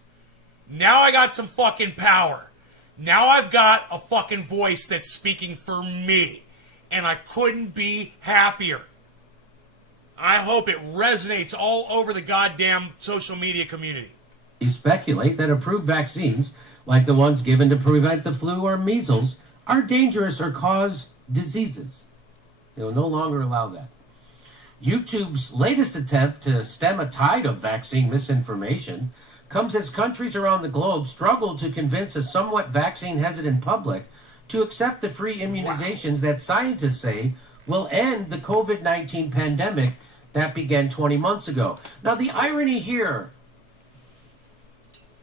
Now I got some fucking power. Now I've got a fucking voice that's speaking for me. And I couldn't be happier. I hope it resonates all over the goddamn social media community. Speculate that approved vaccines, like the ones given to prevent the flu or measles, are dangerous or cause diseases. They will no longer allow that. YouTube's latest attempt to stem a tide of vaccine misinformation comes as countries around the globe struggle to convince a somewhat vaccine-hesitant public to accept the free immunizations that scientists say will end the COVID-19 pandemic that began 20 months ago. Now, the irony here,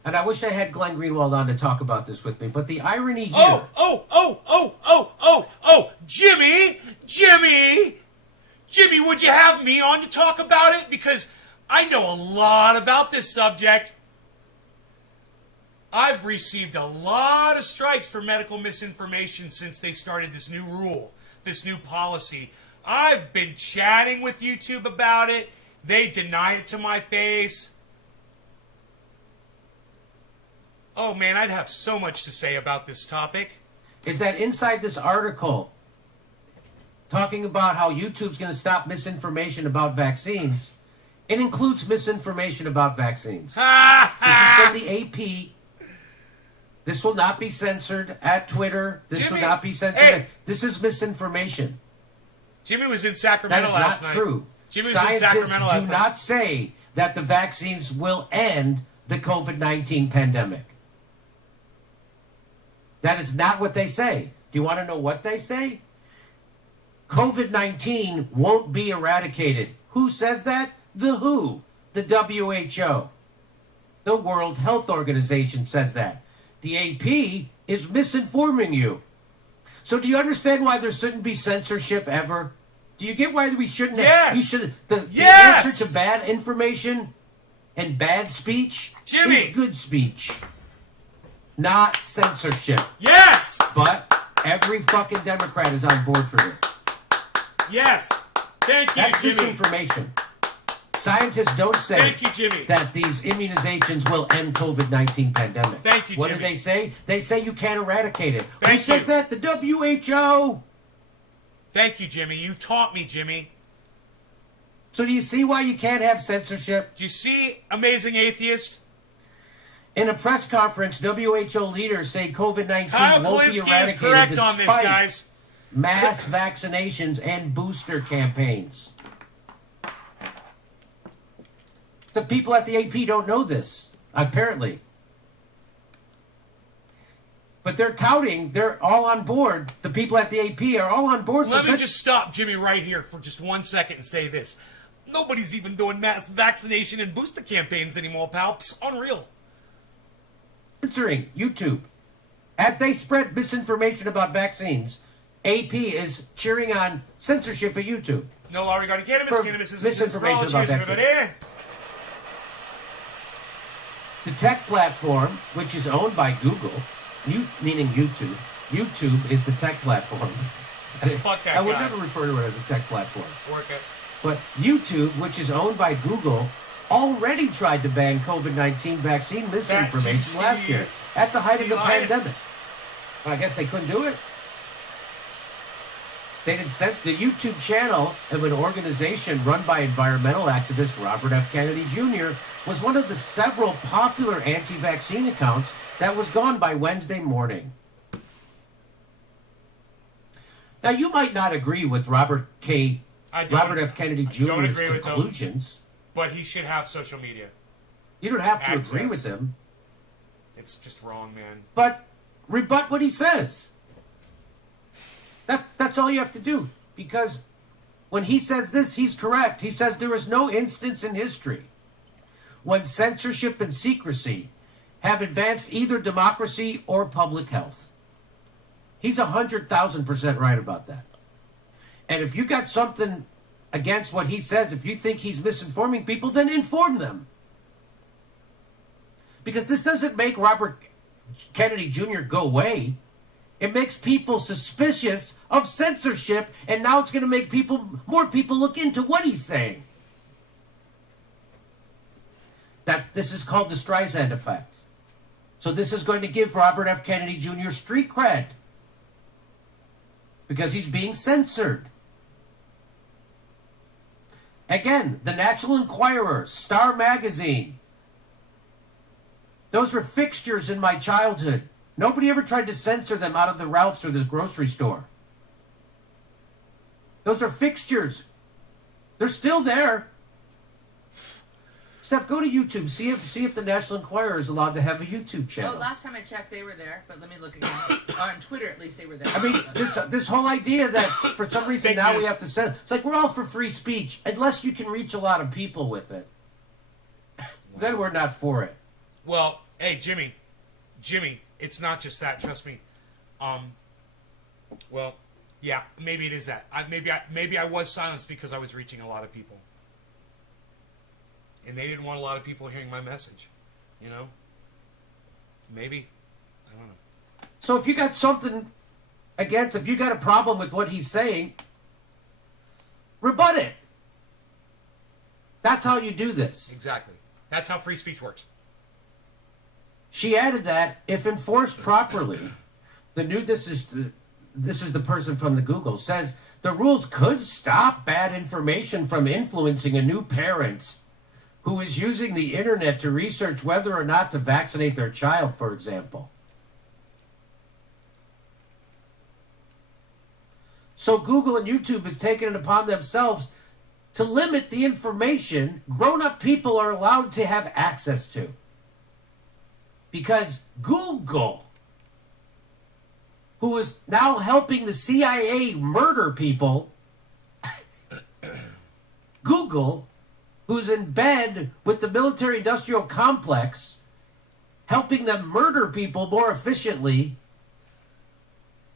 and I wish I had Glenn Greenwald on to talk about this with me, but the irony here... Jimmy, would you have me on to talk about it? Because I know a lot about this subject. I've received a lot of strikes for medical misinformation since they started this new rule, this new policy. I've been chatting with YouTube about it. They deny it to my face. Oh man, I'd have so much to say about this topic. Is that inside this article, talking about how YouTube's going to stop misinformation about vaccines, it includes misinformation about vaccines. This is from the AP. This will not be censored at Twitter. This will not be censored. Hey. This is misinformation. Jimmy was in Sacramento last night. That is not true. Jimmy was in Sacramento last Scientists do night. not say that the vaccines will end the COVID-19 pandemic. That is not what they say. Do you want to know what they say? COVID-19 won't be eradicated. Who says that? The WHO, the WHO. The World Health Organization says that. The AP is misinforming you. So do you understand why there shouldn't be censorship ever? Do you get why we shouldn't Yes! have... The Yes! answer to bad information and bad speech Jimmy! is good speech, not censorship. Yes! But every fucking Democrat is on board for this. Yes! Thank you, That's Jimmy. disinformation. Scientists don't say Thank you, Jimmy. that these immunizations will end COVID-19 pandemic. Thank you, What Jimmy. do they say? They say you can't eradicate it. Thank Who says you. that? The WHO. Thank you, Jimmy. You taught me, Jimmy. So do you see why you can't have censorship? Do you see, Amazing Atheist? In a press conference, WHO leaders say COVID-19 Kyle won't be Kalinske is eradicated correct despite on this, guys. mass vaccinations and booster campaigns. The people at the AP don't know this, apparently. But they're touting, they're all on board. The people at the AP are all on board. Let for me just stop Jimmy right here for just 1 second and say this. Nobody's even doing mass vaccination and booster campaigns anymore, pal. It's unreal. censoring YouTube. As they spread misinformation about vaccines, AP is cheering on censorship at YouTube. No law regarding cannabis. For Cannabis is misinformation for all about cheers, vaccines. everybody. The tech platform, which is owned by Google, meaning YouTube. YouTube is the tech platform. Fuck that I would guy. never refer to it as a tech platform. Work it. But YouTube, which is owned by Google, already tried to ban COVID-19 vaccine misinformation last year at the height of the pandemic. I guess they couldn't do it. They had sent the YouTube channel of an organization run by environmental activist Robert F. Kennedy Jr. was one of the several popular anti-vaccine accounts that was gone by Wednesday morning. Now, you might not agree with Robert F. Kennedy I don't Jr.'s agree with them. conclusions. But he should have social media. You don't have to Access. agree with him, It's just wrong, man. but rebut what he says. That's all you have to do. Because when he says this, he's correct. He says there is no instance in history when censorship and secrecy have advanced either democracy or public health. He's 100,000% right about that. And if you got something against what he says, if you think he's misinforming people, then inform them. Because this doesn't make Robert Kennedy Jr. go away. It makes people suspicious of censorship, and now it's going to make more people look into what he's saying. This is called the Streisand effect. So this is going to give Robert F. Kennedy Jr. street cred because he's being censored. Again, the National Enquirer, Star Magazine. Those were fixtures in my childhood. Nobody ever tried to censor them out of the Ralph's or the grocery store. Those are fixtures. They're still there. Steph, go to YouTube. See if the National Enquirer is allowed to have a YouTube channel. Well, last time I checked, they were there, but let me look again. On Twitter, at least, they were there. I mean, this whole idea that for some reason Fake now news. we have to censor. It's like we're all for free speech, unless you can reach a lot of people with it. Then we're not for it. Well, hey, Jimmy, it's not just that. Trust me. Well, yeah, maybe it is that. Maybe I was silenced because I was reaching a lot of people, and they didn't want a lot of people hearing my message. You know, maybe. I don't know. So if you got something against, if you got a problem with what he's saying, rebut it. That's how you do this. Exactly. That's how free speech works. She added that if enforced properly, this is the person from the Google says the rules could stop bad information from influencing a new parent who is using the internet to research whether or not to vaccinate their child, for example. So Google and YouTube has taken it upon themselves to limit the information grown-up people are allowed to have access to. Because Google, who is now helping the CIA murder people, Google, who's in bed with the military-industrial complex, helping them murder people more efficiently,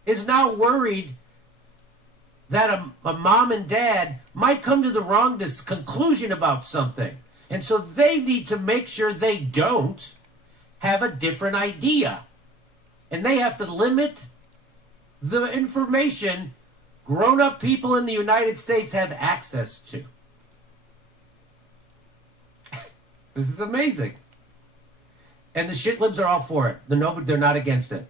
is now worried that a mom and dad might come to the wrong conclusion about something. And so they need to make sure they don't have a different idea. And they have to limit the information grown-up people in the United States have access to. This is amazing. And the shitlibs are all for it. They're not against it.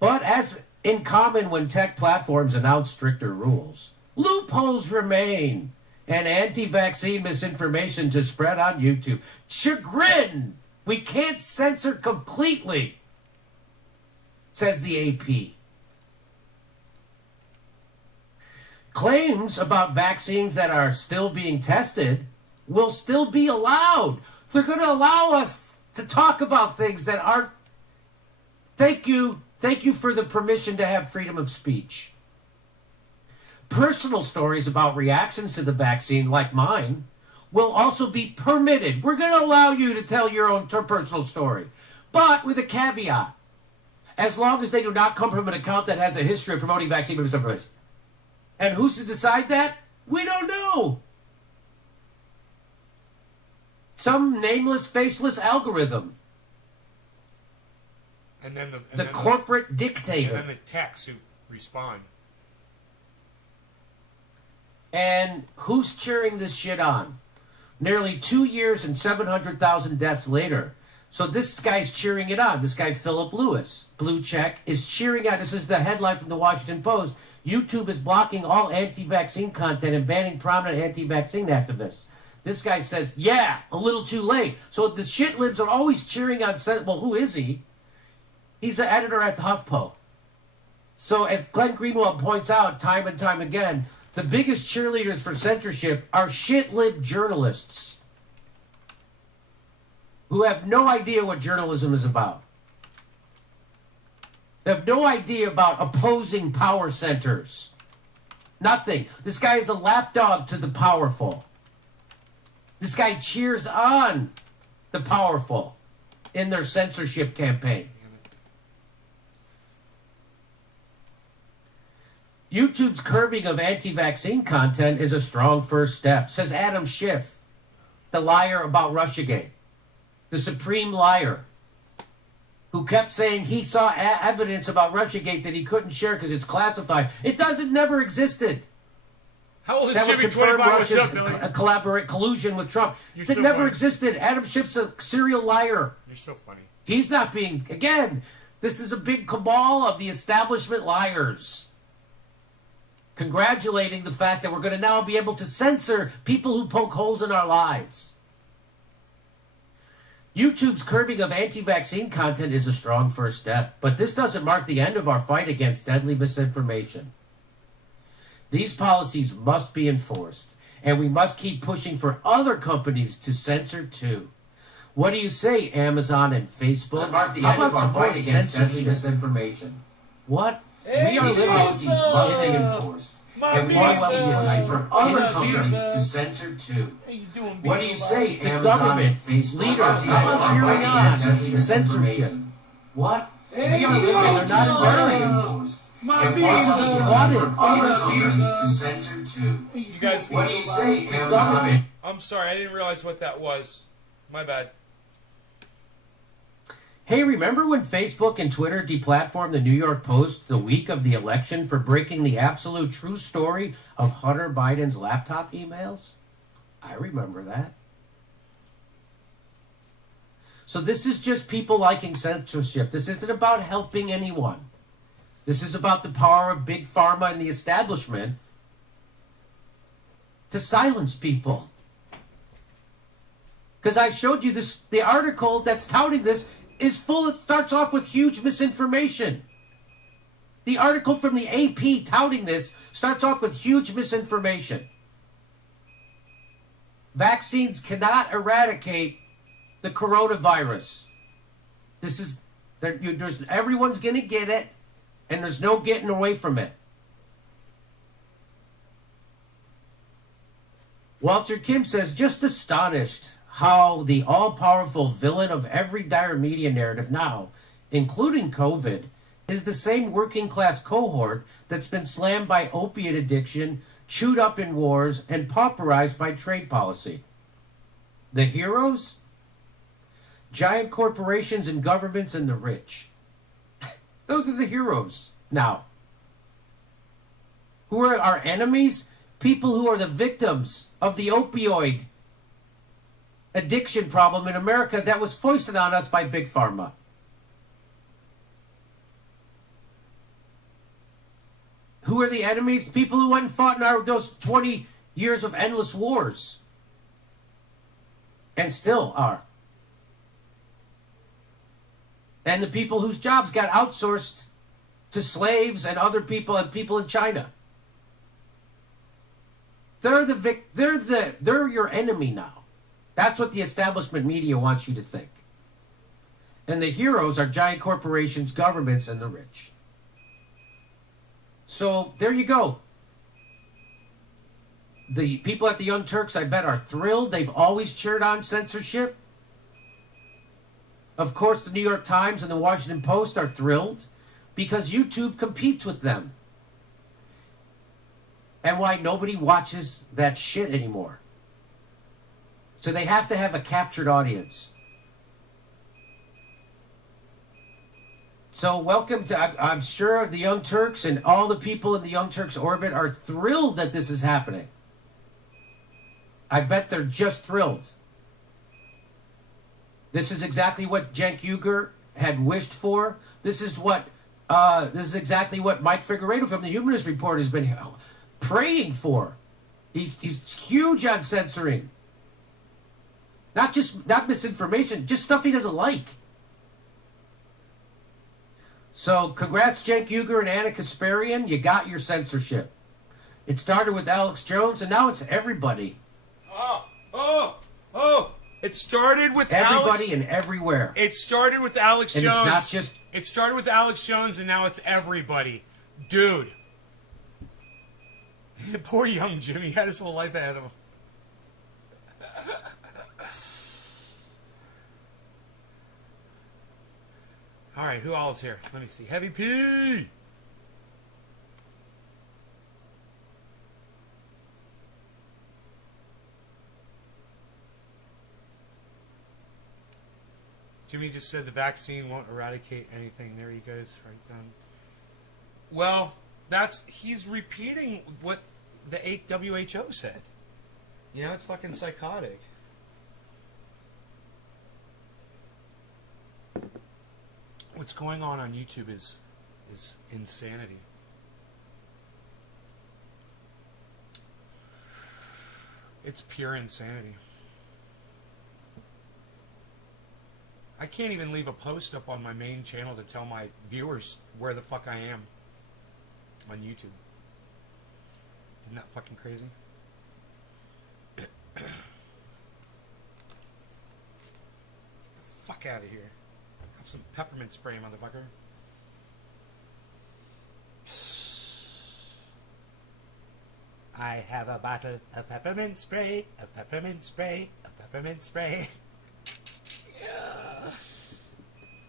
But as in common when tech platforms announce stricter rules, loopholes remain and anti-vaccine misinformation to spread on YouTube. Chagrin! We can't censor completely, says the AP. Claims about vaccines that are still being tested will still be allowed. They're going to allow us to talk about things that aren't. Thank you for the permission to have freedom of speech. Personal stories about reactions to the vaccine, like mine, will also be permitted. We're going to allow you to tell your own personal story, but with a caveat. As long as they do not come from an account that has a history of promoting vaccine misinformation. And who's to decide that? We don't know. Some nameless, faceless algorithm. And then the corporate dictator. And then the techs who respond. And who's cheering this shit on? Nearly 2 years and 700,000 deaths later. So this guy's cheering it on. This guy, Philip Lewis, blue check, is cheering on. This is the headline from the Washington Post. YouTube is blocking all anti-vaccine content and banning prominent anti-vaccine activists. This guy says, yeah, a little too late. So the shitlibs are always cheering on. Well, who is he? He's an editor at the HuffPo. So as Glenn Greenwald points out time and time again, the biggest cheerleaders for censorship are shitlib journalists who have no idea what journalism is about. They have no idea about opposing power centers. Nothing. This guy is a lapdog to the powerful. This guy cheers on the powerful in their censorship campaign. YouTube's curbing of anti-vaccine content is a strong first step, says Adam Schiff, the liar about Russiagate, the supreme liar, who kept saying he saw evidence about Russiagate that he couldn't share because it's classified. It never existed. How old is That would Jimmy? confirm 25. What's up, Russia's Billy? collusion with Trump. You're That so never funny. existed. Adam Schiff's a serial liar. You're so funny. He's not being, again, this is a big cabal of the establishment liars. Congratulating the fact that we're going to now be able to censor people who poke holes in our lives. YouTube's curbing of anti-vaccine content is a strong first step, but this doesn't mark the end of our fight against deadly misinformation. These policies must be enforced, and we must keep pushing for other companies to censor too. What do you say, Amazon and Facebook? To mark the How end of about our fight some against deadly censorship? misinformation. What? Hey, We are These living policies must be enforced, and we must keep pushing for other companies to censor too. What do you say, The Amazon government, and Facebook? leaders, Mark the how end of about our cheering fight on against deadly censorship? misinformation. What? Hey, These policies they're not must be embarrassing. enforced, My and we bees must keep are pushing wanted. for other companies to censor too. You guys, What do you say, The Amazon? government. I'm sorry, I didn't realize what that was. My bad. Hey, remember when Facebook and Twitter deplatformed the New York Post the week of the election for breaking the absolute true story of Hunter Biden's laptop emails? I remember that. So this is just people liking censorship. This isn't about helping anyone. This is about the power of big pharma and the establishment to silence people. Because I showed you this, the article that's touting this is full, it starts off with huge misinformation. The article from the AP touting this starts off with huge misinformation. Vaccines cannot eradicate the coronavirus. This is, everyone's going to get it, and there's no getting away from it. Walter Kim says, just astonished how the all-powerful villain of every dire media narrative now, including COVID, is the same working-class cohort that's been slammed by opiate addiction, chewed up in wars, and pauperized by trade policy. The heroes? Giant corporations and governments and the rich. Those are the heroes now. Who are our enemies? People who are the victims of the opioid addiction problem in America that was foisted on us by Big Pharma. Who are the enemies? People who went and fought in those 20 years of endless wars. And still are. And the people whose jobs got outsourced to slaves and other people and people in China. They're your enemy now. That's what the establishment media wants you to think. And the heroes are giant corporations, governments, and the rich. So there you go. The people at the Young Turks, I bet, are thrilled. They've always cheered on censorship. Of course, the New York Times and the Washington Post are thrilled because YouTube competes with them. And why nobody watches that shit anymore. So they have to have a captured audience. So welcome to, I'm sure the Young Turks and all the people in the Young Turks orbit are thrilled that this is happening. I bet they're just thrilled. This is exactly what Cenk Uygur had wished for. This is exactly what Mike Figueredo from the Humanist Report has been praying for. He's huge on censoring. Not misinformation, just stuff he doesn't like. So congrats, Cenk Uygur and Anna Kasparian. You got your censorship. It started with Alex Jones, and now it's everybody. It started with everybody and everywhere. It started with Alex Jones. It's not just. It started with Alex Jones, and now it's everybody, dude. Poor young Jimmy had his whole life ahead of him. All right, who all's here? Let me see. Heavy P. Jimmy just said the vaccine won't eradicate anything. There he goes, right down. Well, he's repeating what the WHO said. You know, it's fucking psychotic. What's going on YouTube is insanity. It's pure insanity. I can't even leave a post up on my main channel to tell my viewers where the fuck I am on YouTube. Isn't that fucking crazy? Get the fuck out of here. Have some peppermint spray, motherfucker. I have a bottle of peppermint spray, of peppermint spray, of peppermint spray. Yeah.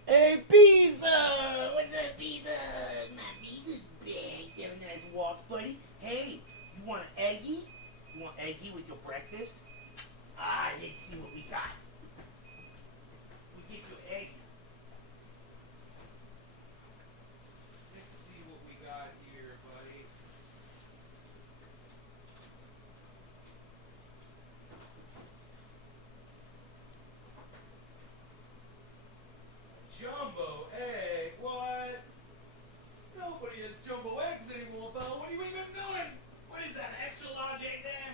Hey, pizza! What's up, pizza? My pizza's big. You have a nice walk, buddy. Hey, you want an eggie? You want eggie with your breakfast? Let's see what we got. We get you an eggie. Let's see what we got here, buddy. Jumbo egg? What? Nobody has jumbo eggs anymore, Bo. What are you even doing? What is that, an extra large egg there?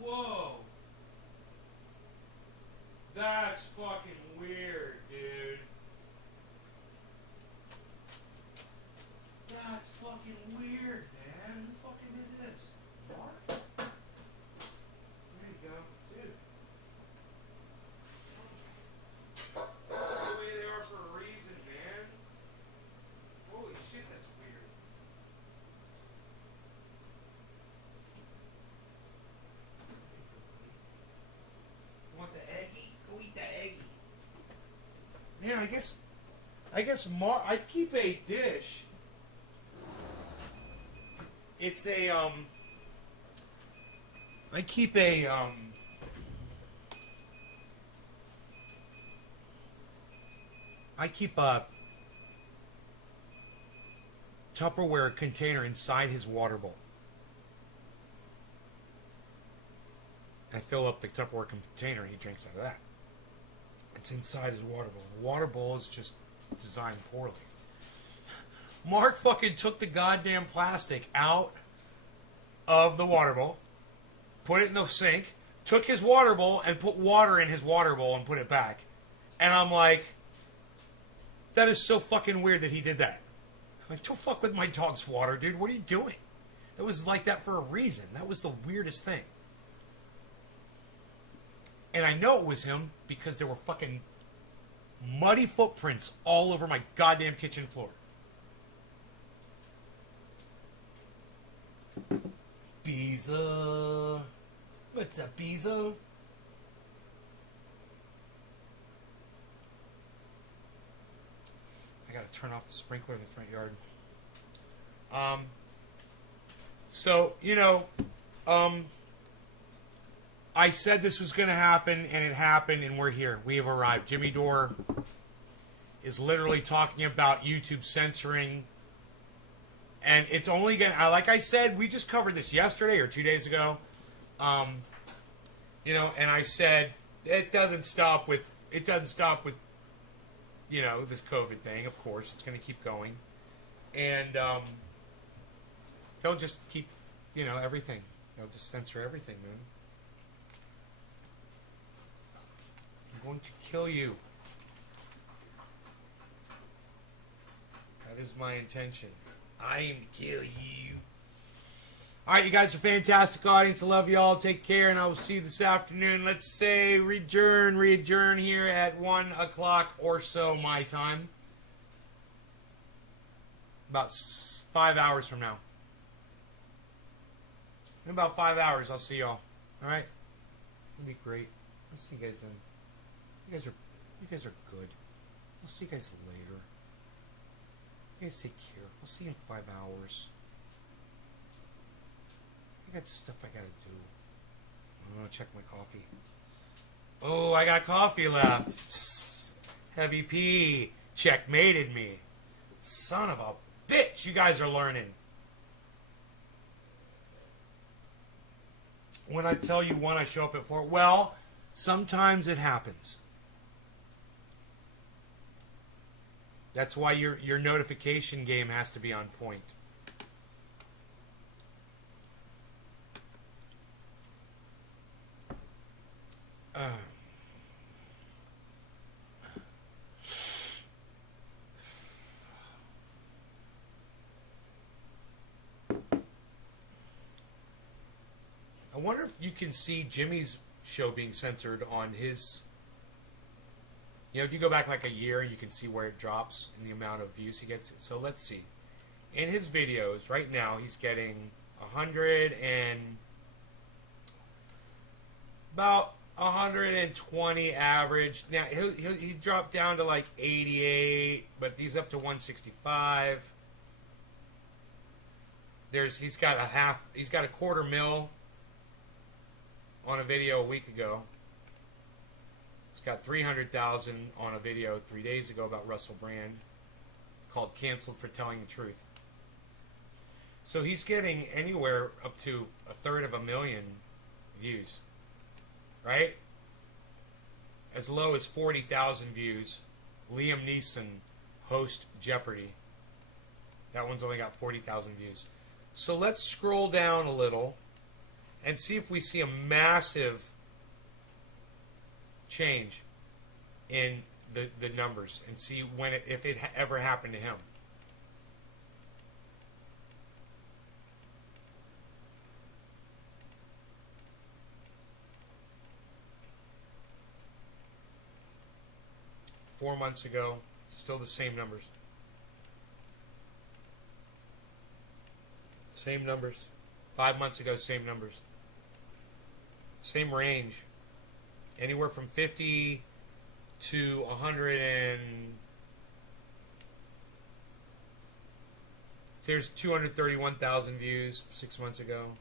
Whoa. That's fucking weird, dude. That's fucking weird, man. Who fucking did this? Mark? There you go, dude. The way they are for a reason, man. Holy shit, that's weird. You want the eggie? Go eat that eggie. Man, I guess I keep a dish. It's a I keep a I keep a Tupperware container inside his water bowl. I fill up the Tupperware container and he drinks out of that. It's inside his water bowl. The water bowl is just designed poorly. Mark fucking took the goddamn plastic out of the water bowl, put it in the sink, took his water bowl and put water in his water bowl and put it back. And I'm like, that is so fucking weird that he did that. I'm like, don't fuck with my dog's water, dude. What are you doing? That was like that for a reason. That was the weirdest thing. And I know it was him because there were fucking muddy footprints all over my goddamn kitchen floor. Beeza. What's up, Beeza? I gotta turn off the sprinkler in the front yard. So, you know, I said this was going to happen, and it happened, and we're here. We have arrived. Jimmy Dore is literally talking about YouTube censoring, and it's only going to, like I said, we just covered this yesterday or 2 days ago, you know, and I said, it doesn't stop with, you know, this COVID thing, of course. It's going to keep going, and they'll just keep, you know, everything. They'll just censor everything, man. I'm going to kill you. That is my intention. I am to kill you. Alright, you guys are a fantastic audience. I love you all. Take care, and I will see you this afternoon. Let's say readjourn here at 1 o'clock or so my time. About 5 hours from now. In about 5 hours, I'll see y'all. Alright? It'll be great. I'll see you guys then. You guys are good. I'll see you guys later. You guys take care. I'll see you in 5 hours. I got stuff I gotta do. I'm gonna check my coffee. Oh, I got coffee left. Psst. Heavy P checkmated me. Son of a bitch, you guys are learning. When I tell you one, I show up at 4. Well, sometimes it happens. That's why your notification game has to be on point. I wonder if you can see Jimmy's show being censored on his... You know, if you go back like a year, you can see where it drops in the amount of views he gets. So let's see. In his videos, right now, he's getting 100 and... about 120 average. Now, he dropped down to like 88, but he's up to 165. He's got a quarter mil on a video a week ago. It's got 300,000 on a video 3 days ago about Russell Brand called Canceled for Telling the Truth. So he's getting anywhere up to 1/3 views. Right? As low as 40,000 views. Liam Neeson, host Jeopardy. That one's only got 40,000 views. So let's scroll down a little and see if we see a massive change in the numbers and see when if it ever happened to him. Four months ago, still the same numbers. Same numbers. 5 months ago, same numbers. Same range. Anywhere from 50 to 100 and... There's 231,000 views 6 months ago.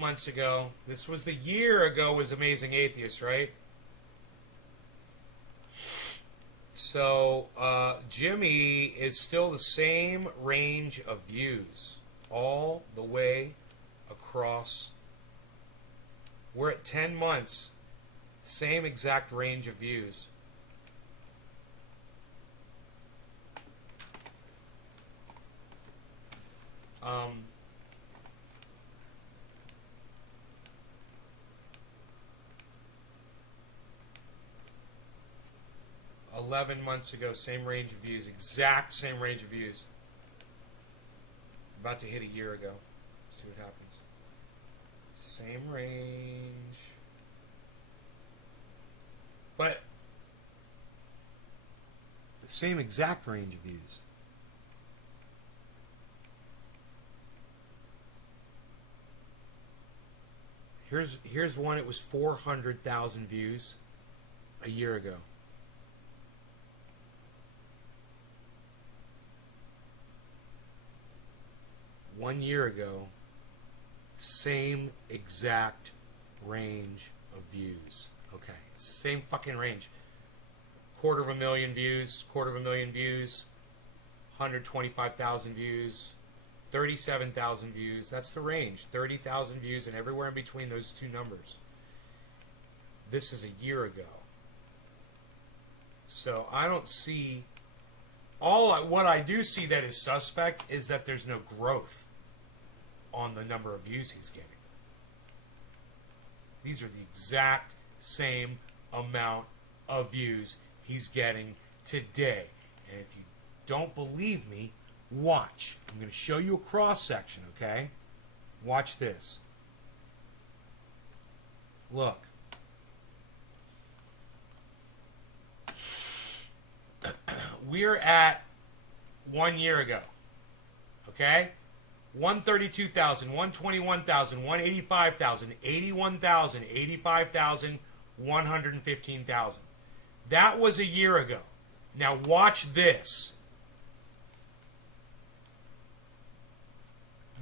8 months ago. This was the year ago was Amazing Atheist, right? So Jimmy is still the same range of views all the way across. We're at 10 months, same exact range of views. Um, 11 months ago, same range of views, exact same range of views. About to hit a year ago. See what happens. Same range. But the same exact range of views. Here's one. It was 400,000 views a year ago. One year ago, same exact range of views. Okay, it's the same fucking range. 250,000 views, 250,000 views, 125,000 views, 37,000 views. That's the range. 30,000 views, and everywhere in between those two numbers. This is a year ago. So I don't see... What I do see that is suspect is that there's no growth on the number of views he's getting. These are the exact same amount of views he's getting today. And if you don't believe me, watch. I'm going to show you a cross section, okay? Watch this. Look. We're at 1 year ago. Okay? 132,000, 121,000, 185,000, 81,000, 85,000, 115,000. That was a year ago. Now watch this.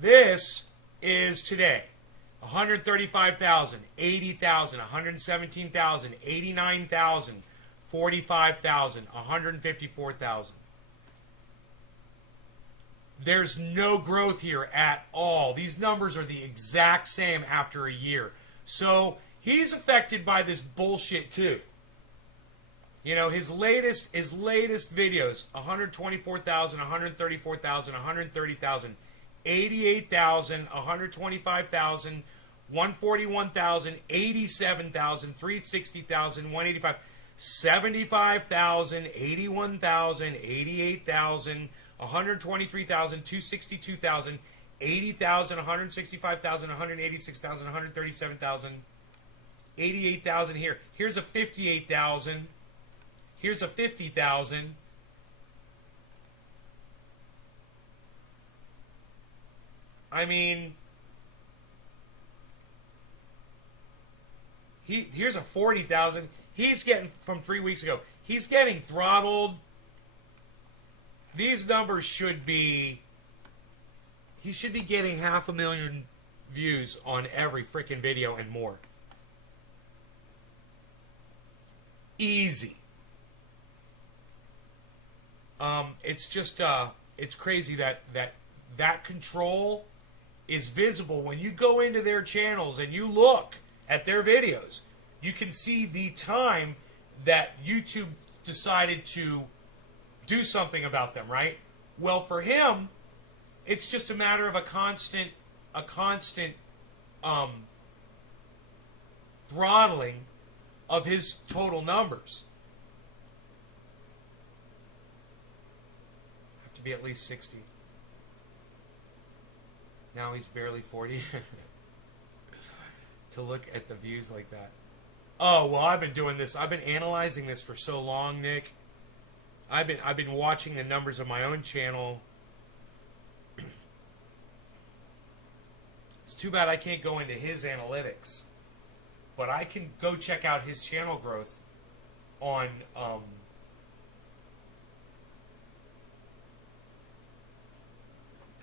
This is today. 135,000, 80,000, 117,000, 89,000, 45,000, 154,000. There's no growth here at all. These numbers are the exact same after a year. So he's affected by this bullshit too. You know, his latest videos, 124,000, 134,000, 130,000, 88,000, 125,000, 141,000, 87,000, 360,000, 185, 75,000, 81,000, 88,000, 123,000, 262,000, 80,000, 165,000, 186,000, 137,000, 88,000 here. Here's a 58,000. Here's a 50,000. I mean, here's a 40,000. He's getting, from 3 weeks ago, he's getting throttled. These numbers should be, he should be getting 500,000 views on every freaking video and more. Easy. It's just, it's crazy that control is visible when you go into their channels and you look at their videos. You can see the time that YouTube decided to do something about them, right? Well, for him, it's just a matter of a constant throttling of his total numbers. Have to be at least 60. Now he's barely 40. To look at the views like that. Oh, well, I've been doing this. I've been analyzing this for so long, Nick. I've been watching the numbers of my own channel. It's too bad I can't go into his analytics. But I can go check out his channel growth on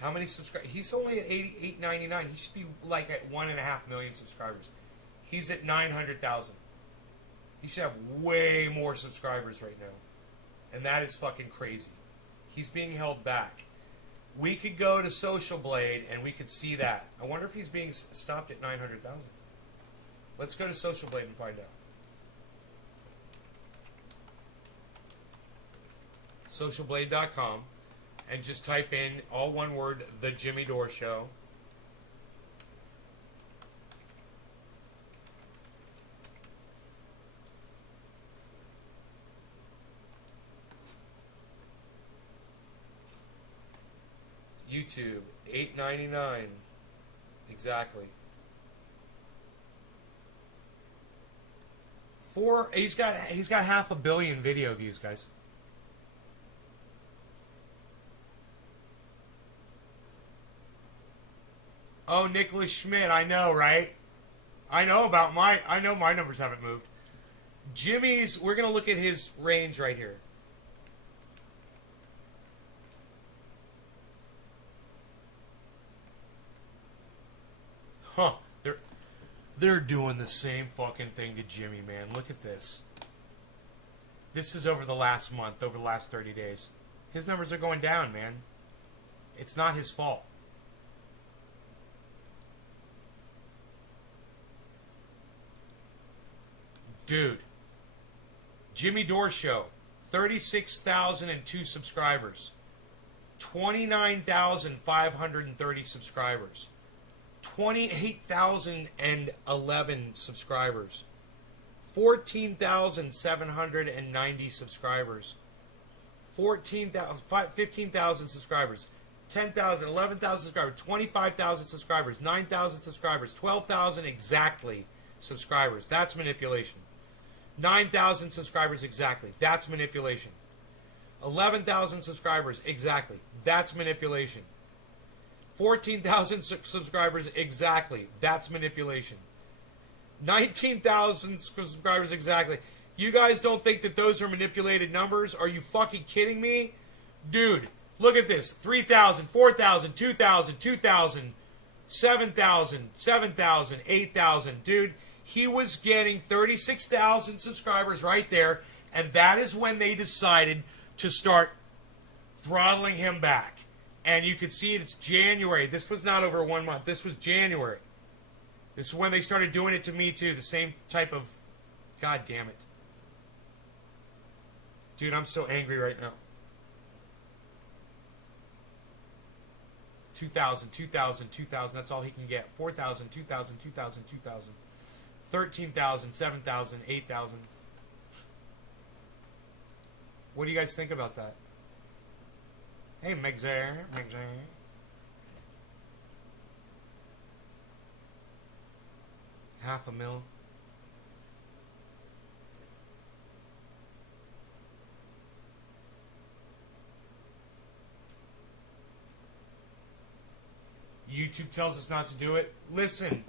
How many subscribers? He's only at 899. He should be like at 1.5 million subscribers. He's at 900,000. He should have way more subscribers right now. And that is fucking crazy. He's being held back. We could go to Social Blade and we could see that. I wonder if he's being stopped at 900,000. Let's go to Social Blade and find out. Socialblade.com and just type in, all one word, The Jimmy Dore Show. YouTube, $8.99. Exactly. He's got 500 million video views, guys. Oh, Nicholas Schmidt, I know, right? I know my numbers haven't moved. Jimmy's, we're going to look at his range right here. Huh. They're doing the same fucking thing to Jimmy, man. Look at this. This is over the last month, over the last 30 days. His numbers are going down, man. It's not his fault. Dude. Jimmy Dore Show. 36,002 subscribers. 29,530 subscribers. 28,011 subscribers. 14,790 subscribers. 15,000 subscribers. 10,000, 11,000 subscribers. 25,000 subscribers. 9,000 subscribers. 12,000 exactly subscribers. That's manipulation. 9,000 subscribers exactly. That's manipulation. 11,000 subscribers exactly. That's manipulation. 14,000 subscribers exactly. That's manipulation. 19,000 subscribers exactly. You guys don't think that those are manipulated numbers? Are you fucking kidding me? Dude, look at this. 3,000, 4,000, 2,000, 2,000, 7,000, 7,000, 8,000. Dude, he was getting 36,000 subscribers right there, and that is when they decided to start throttling him back. And you could see it's January. This was not over 1 month. This was January. This is when they started doing it to me, too. The same type of... God damn it. Dude, I'm so angry right now. 2,000, 2,000, 2,000. That's all he can get. 4,000, 2,000, 2,000, 2,000. 13,000, 7,000, 8,000. What do you guys think about that? Hey, Megzer. 500,000. YouTube tells us not to do it. Listen.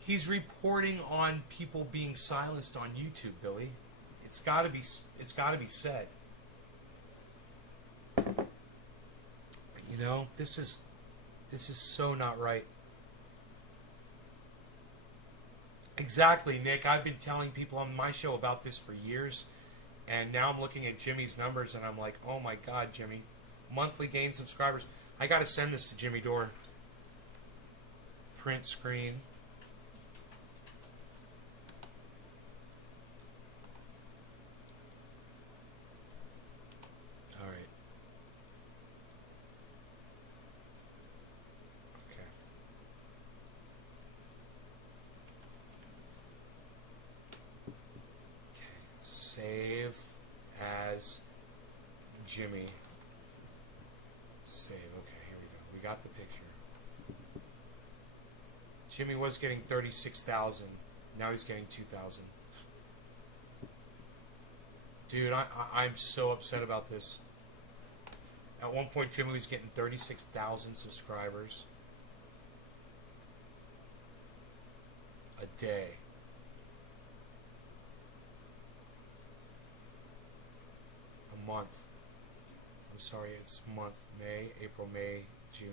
He's reporting on people being silenced on YouTube, Billy. It's got to be said. You know, this is so not right. Exactly, Nick. I've been telling people on my show about this for years, and now I'm looking at Jimmy's numbers, and I'm like, oh my God, Jimmy. Monthly gain subscribers. I got to send this to Jimmy Dore. Print screen. Save as Jimmy. Save. Okay, here we go. We got the picture. Jimmy was getting 36,000. Now he's getting 2,000. Dude, I'm so upset about this. At one point, Jimmy was getting 36,000 subscribers a day. Month. I'm sorry, it's month. May, April, May, June.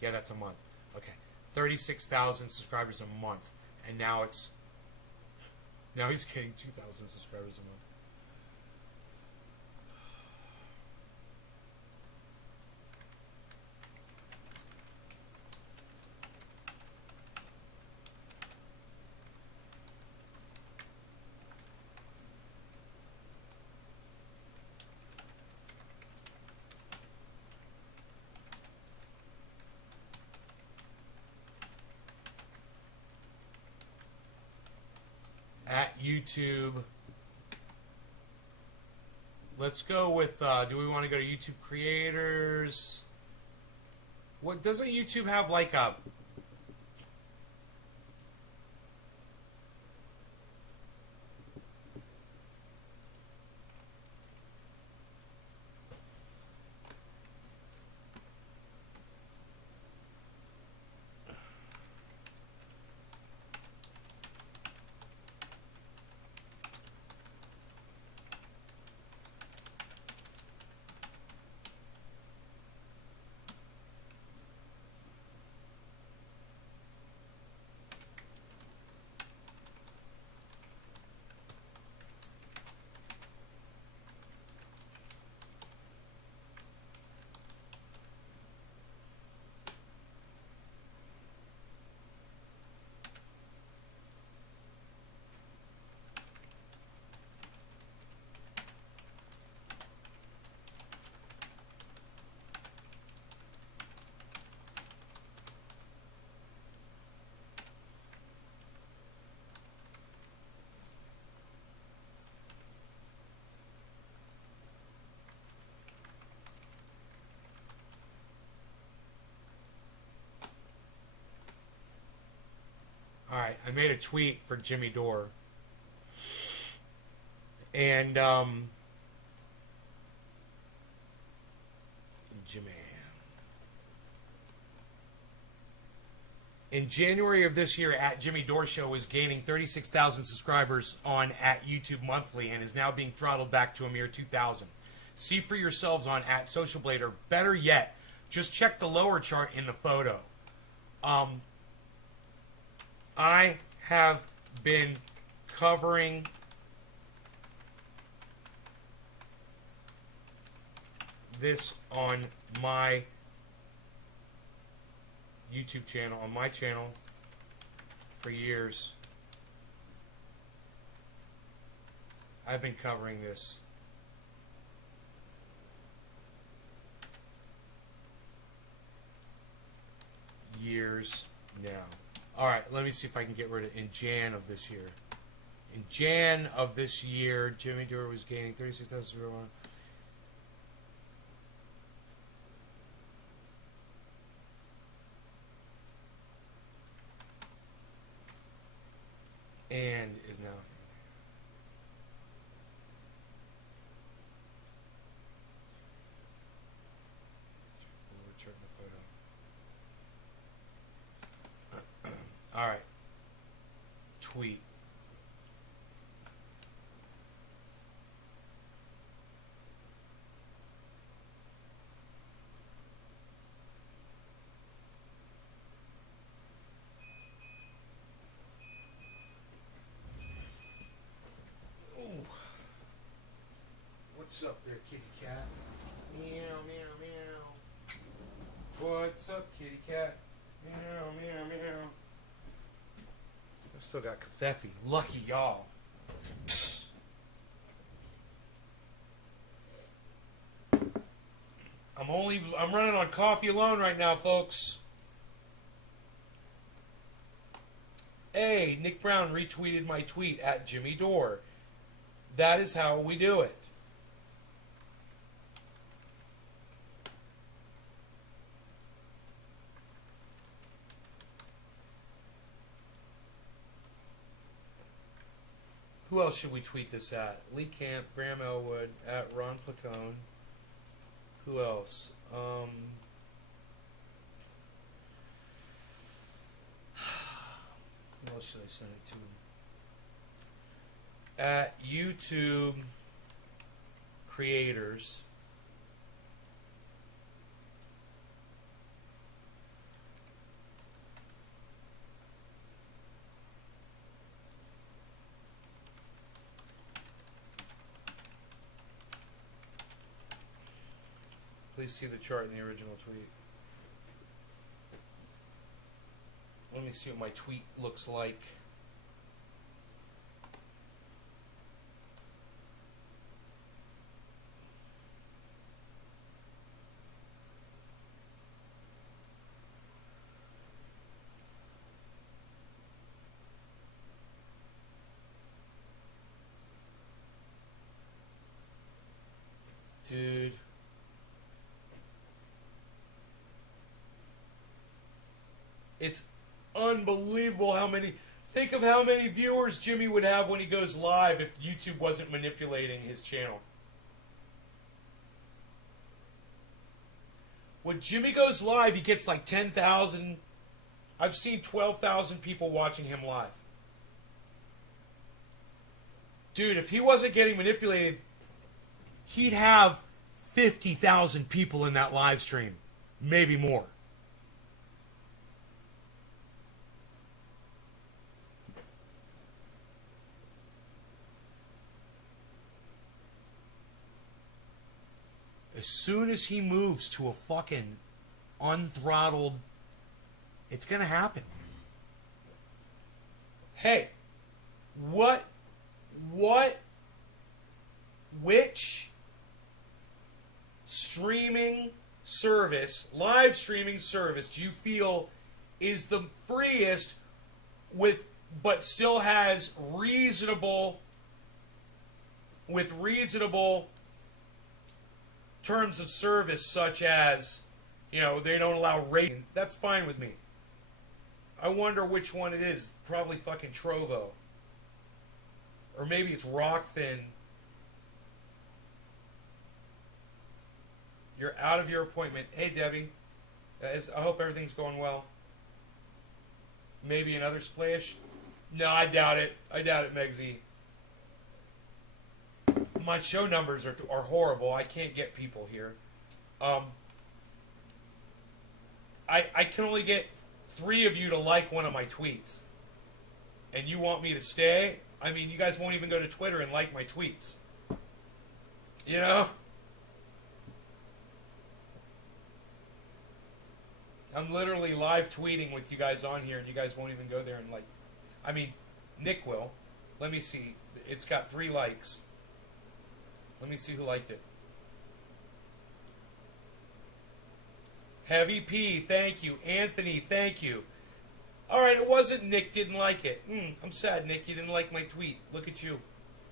Yeah, that's a month. Okay. 36,000 subscribers a month. And now he's getting 2,000 subscribers a month. At YouTube. Let's go with, do we want to go to YouTube creators? What, doesn't YouTube have like a... Alright, I made a tweet for Jimmy Dore. And, Jimmy. In January of this year, at Jimmy Dore Show is gaining 36,000 subscribers on at YouTube monthly and is now being throttled back to a mere 2,000. See for yourselves on at SocialBlade, or better yet, just check the lower chart in the photo. I have been covering this on my YouTube channel, on my channel, for years. I've been covering this. Years now. Alright, let me see if I can get rid of in Jan of this year. In Jan of this year, Jimmy Dore was gaining 36,000. And is now. All right. Tweet. Ooh. What's up there, kitty cat? Meow, meow, meow. What's up, kitty cat? Meow, meow, meow. I still got Kafefi. Lucky y'all. I'm running on coffee alone right now, folks. Hey, Nick Brown retweeted my tweet at Jimmy Dore. That is how we do it. Who else should we tweet this at? Lee Camp, Graham Elwood, at Ron Placone. Who else? Who else should I send it to? At YouTube creators. Please see the chart in the original tweet. Let me see what my tweet looks like. Dude. It's unbelievable how many... Think of how many viewers Jimmy would have when he goes live if YouTube wasn't manipulating his channel. When Jimmy goes live, he gets like 10,000... I've seen 12,000 people watching him live. Dude, if he wasn't getting manipulated, he'd have 50,000 people in that live stream. Maybe more. As soon as he moves to a fucking unthrottled, it's gonna happen. Hey, which streaming service, live streaming service, do you feel is the freest but still has reasonable terms of service, such as, they don't allow rating? That's fine with me. I wonder which one it is. Probably fucking Trovo. Or maybe it's Rockfin. You're out of your appointment. Hey, Debbie. I hope everything's going well. Maybe another splash? No, I doubt it. Megsy. My show numbers are horrible. I can't get people here. I can only get 3 of you to like one of my tweets. And you want me to stay? I mean, you guys won't even go to Twitter and like my tweets. You know? I'm literally live tweeting with you guys on here, and you guys won't even go there and like. I mean, Nick will. Let me see. It's got 3 likes. Let me see who liked it. Heavy P, thank you. Anthony, thank you. Alright, it wasn't Nick didn't like it. I'm sad, Nick, you didn't like my tweet. Look at you.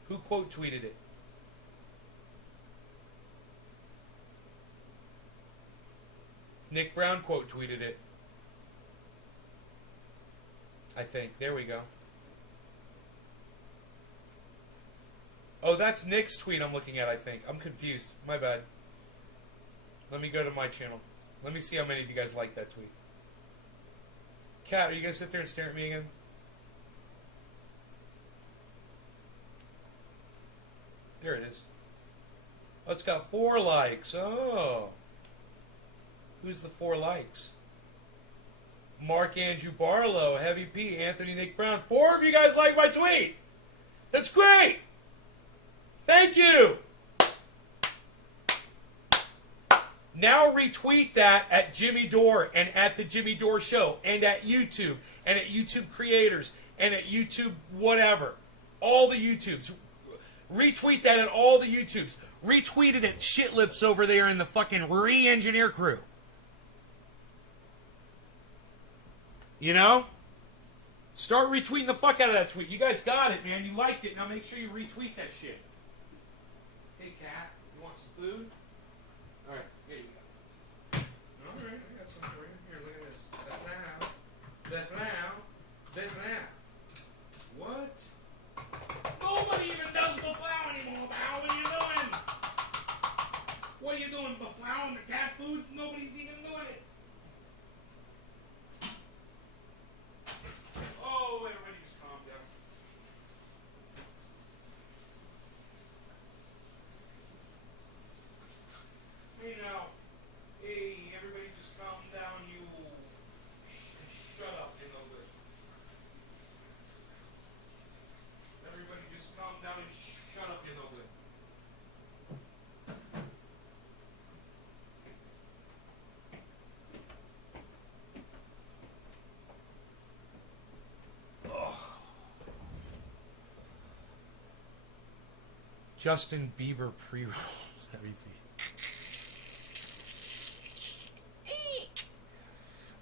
Who quote tweeted it? Nick Brown quote tweeted it. I think. There we go. Oh, that's Nick's tweet I'm looking at, I think. I'm confused. My bad. Let me go to my channel. Let me see how many of you guys like that tweet. Kat, are you going to sit there and stare at me again? There it is. Oh, it's got 4 likes. Oh. Who's the 4 likes? Mark Andrew Barlow, Heavy P, Anthony Nick Brown. 4 of you guys like my tweet. That's great. Thank you. Now retweet that at Jimmy Dore and at the Jimmy Dore Show and at YouTube and at YouTube Creators and at YouTube whatever. All the YouTubes. Retweet that at all the YouTubes. Retweet it at Shitlips over there in the fucking Re-Engineer crew. You know? Start retweeting the fuck out of that tweet. You guys got it, man. You liked it. Now make sure you retweet that shit. Hey, Kat, you want some food? All right, here you go. All right, I got some for you. Here, look at this. That's now. What? Nobody even does baflow anymore, Val. What are you doing? What are you doing, baflowing the cat food? Nobody's even doing it. Oh, everybody just calm down. Justin Bieber pre-rolls.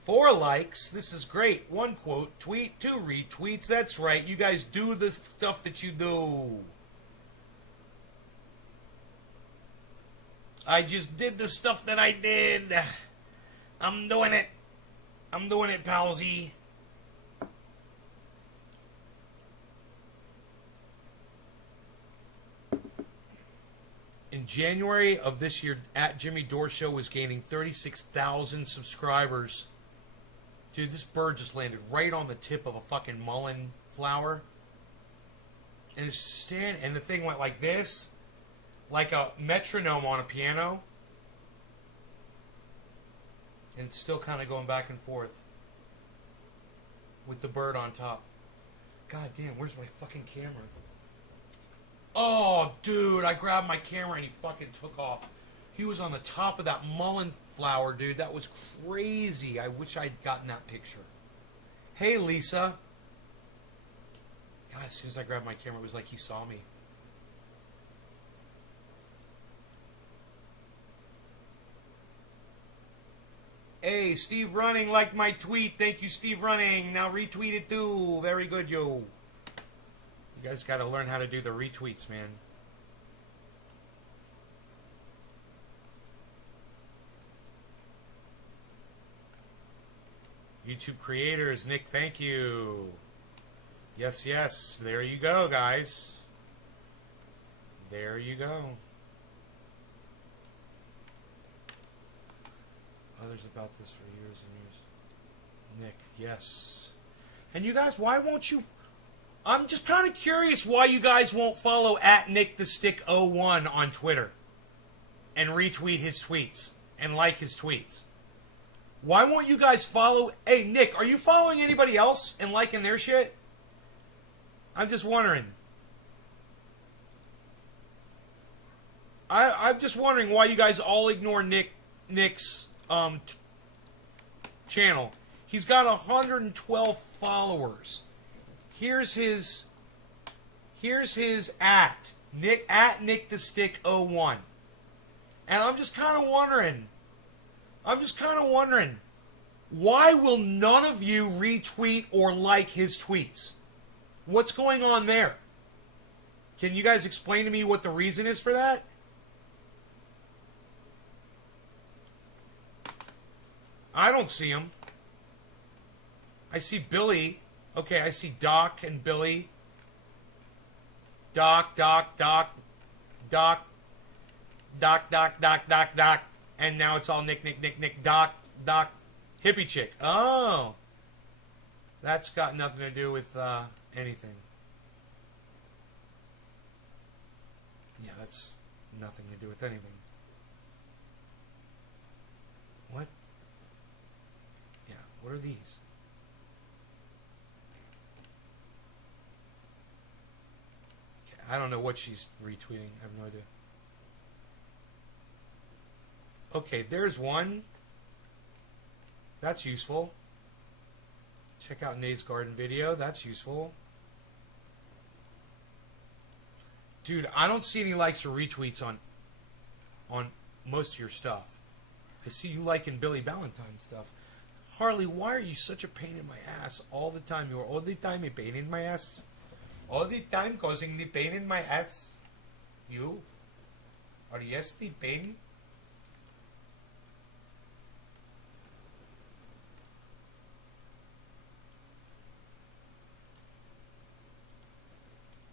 4 likes. This is great. 1 quote. Tweet. 2 retweets. That's right. You guys do the stuff that you do. I just did the stuff that I did. I'm doing it. I'm doing it, palsy. In January of this year, at Jimmy Dore Show was gaining 36,000 subscribers. Dude, this bird just landed right on the tip of a fucking mullein flower. And it's and the thing went like this. Like a metronome on a piano. And it's still kind of going back and forth. With the bird on top. God damn, where's my fucking camera? Oh, dude, I grabbed my camera and he fucking took off. He was on the top of that mullein flower, dude. That was crazy. I wish I'd gotten that picture. Hey, Lisa. God, as soon as I grabbed my camera, it was like he saw me. Hey, Steve Running liked my tweet. Thank you, Steve Running. Now retweet it too. Very good, yo. You guys got to learn how to do the retweets, man. YouTube creators, Nick, thank you. Yes, yes. There you go, guys. There you go. Others about this for years and years. Nick, yes. And you guys, why won't you... I'm just kind of curious why you guys won't follow at NickTheStick01 on Twitter and retweet his tweets and like his tweets. Why won't you guys follow... Hey, Nick, are you following anybody else and liking their shit? I'm just wondering. I'm just wondering why you guys all ignore Nick's channel. He's got 112 followers. Here's his at NickTheStick01. And I'm just kind of wondering, why will none of you retweet or like his tweets? What's going on there? Can you guys explain to me what the reason is for that? I don't see him. I see Billy. Okay, I see Doc and Billy. Doc. And now it's all Nick, Doc, hippie chick. Oh. That's got nothing to do with anything. Yeah, that's nothing to do with anything. What? Yeah, what are these? Okay, I don't know what she's retweeting. I have no idea. Okay, there's one. That's useful. Check out Nate's garden video. That's useful. Dude, I don't see any likes or retweets on most of your stuff. I see you liking Billy Ballantyne stuff. Harley, why are you such a pain in my ass all the time? You're all the time a pain in my ass. All the time causing the pain in my ass. You? Are yes the pain?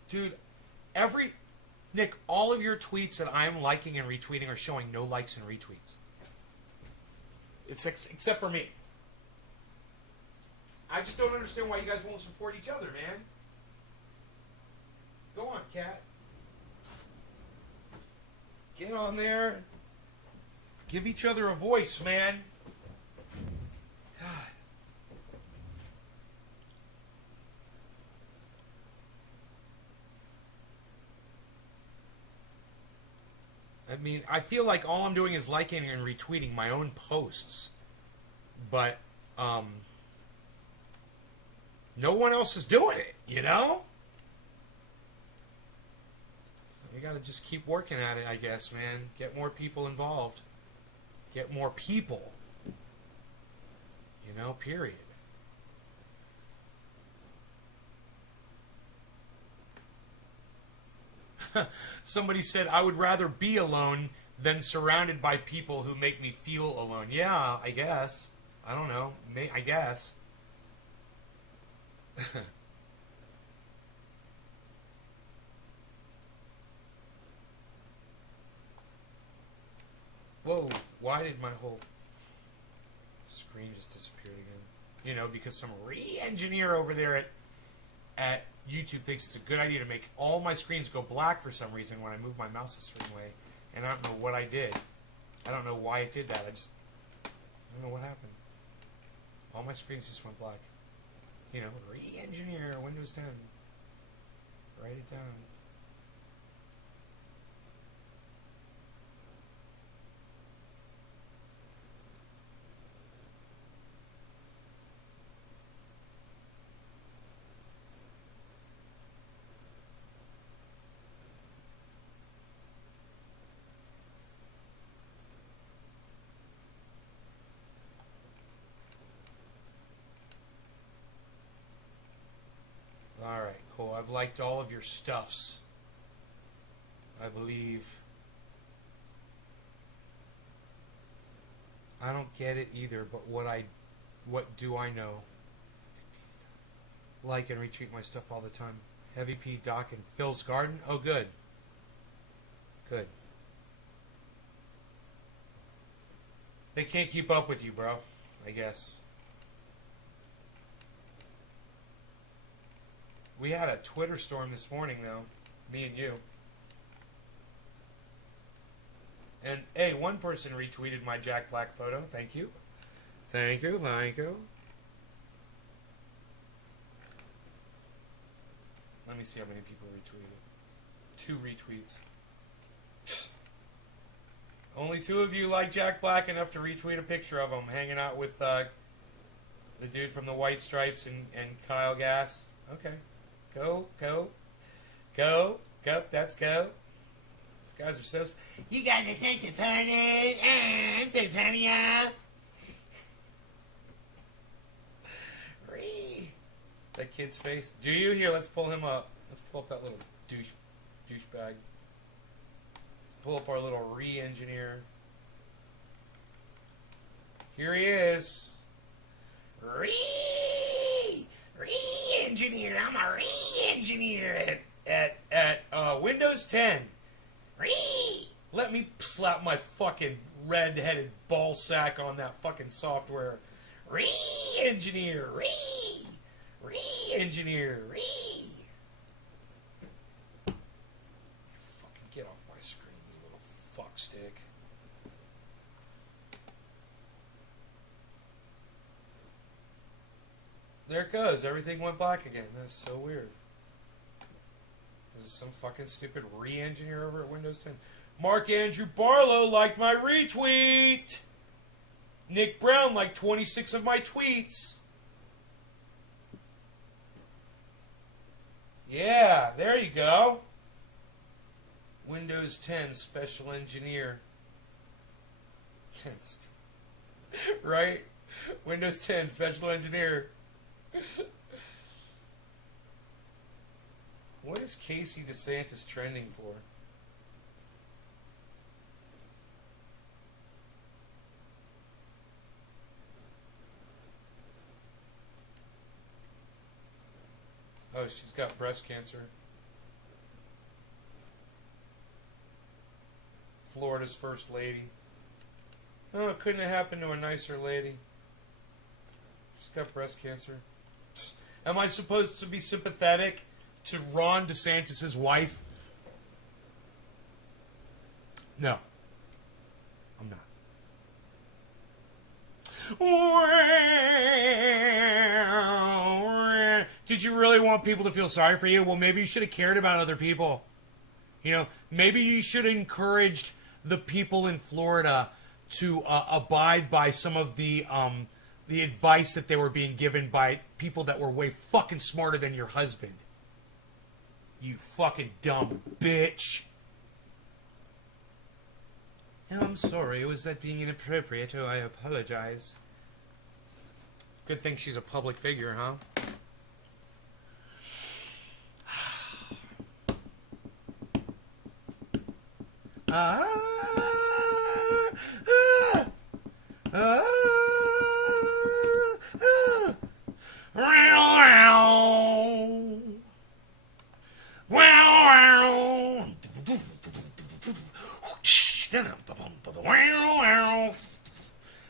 Dude, Nick, all of your tweets that I'm liking and retweeting are showing no likes and retweets. It's except for me. I just don't understand why you guys won't support each other, man. Go on, Cat. Get on there. Give each other a voice, man. God. I mean, I feel like all I'm doing is liking and retweeting my own posts. But, no one else is doing it, you know? We gotta just keep working at it, I guess, man. Get more people involved. Get more people. You know, period. Somebody said, I would rather be alone than surrounded by people who make me feel alone. Yeah, I guess. I don't know. I guess. Whoa, why did my whole screen just disappear again? You know, because some re-engineer over there at YouTube thinks it's a good idea to make all my screens go black for some reason when I move my mouse a certain way. And I don't know what I did. I don't know why it did that. I don't know what happened. All my screens just went black. You know, re-engineer Windows 10. Write it down. Alright, cool. I've liked all of your stuffs. I believe. I don't get it either, but what do I know? Like and retweet my stuff all the time. Heavy P, Doc, and Phil's Garden? Oh, good. Good. They can't keep up with you, bro. I guess. We had a Twitter storm this morning, though. Me and you. And, hey, one person retweeted my Jack Black photo. Thank you. Thank you, thank you. Let me see how many people retweeted. 2 retweets. Only 2 of you like Jack Black enough to retweet a picture of him hanging out with the dude from the White Stripes and Kyle Gass. Okay. Go, that's go. These guys are so... You guys are such a funny. I'm so funny, That kid's face. Do you? Here, let's pull him up. Let's pull up that little douchebag. Let's pull up our little re-engineer. Here he is. Re-engineer. I'm a re-engineer at Windows 10. Let me slap my fucking red-headed ball sack on that fucking software. Re-engineer. Re-engineer. Fucking get off my screen, you little fuckstick. There it goes. Everything went black again. That's so weird. This is some fucking stupid re-engineer over at Windows 10. Mark Andrew Barlow liked my retweet. Nick Brown liked 26 of my tweets. Yeah, there you go. Windows 10 Special Engineer. Right? Windows 10 Special Engineer. What is Casey DeSantis trending for? Oh, she's got breast cancer. Florida's first lady. Oh, it couldn't have happened to a nicer lady. She's got breast cancer. Am I supposed to be sympathetic to Ron DeSantis' wife? No. I'm not. Did you really want people to feel sorry for you? Well, maybe you should have cared about other people. You know, maybe you should have encouraged the people in Florida to abide by some of the advice that they were being given by people that were way fucking smarter than your husband. You fucking dumb bitch. I'm sorry, was that being inappropriate? Oh, I apologize. Good thing she's a public figure, huh?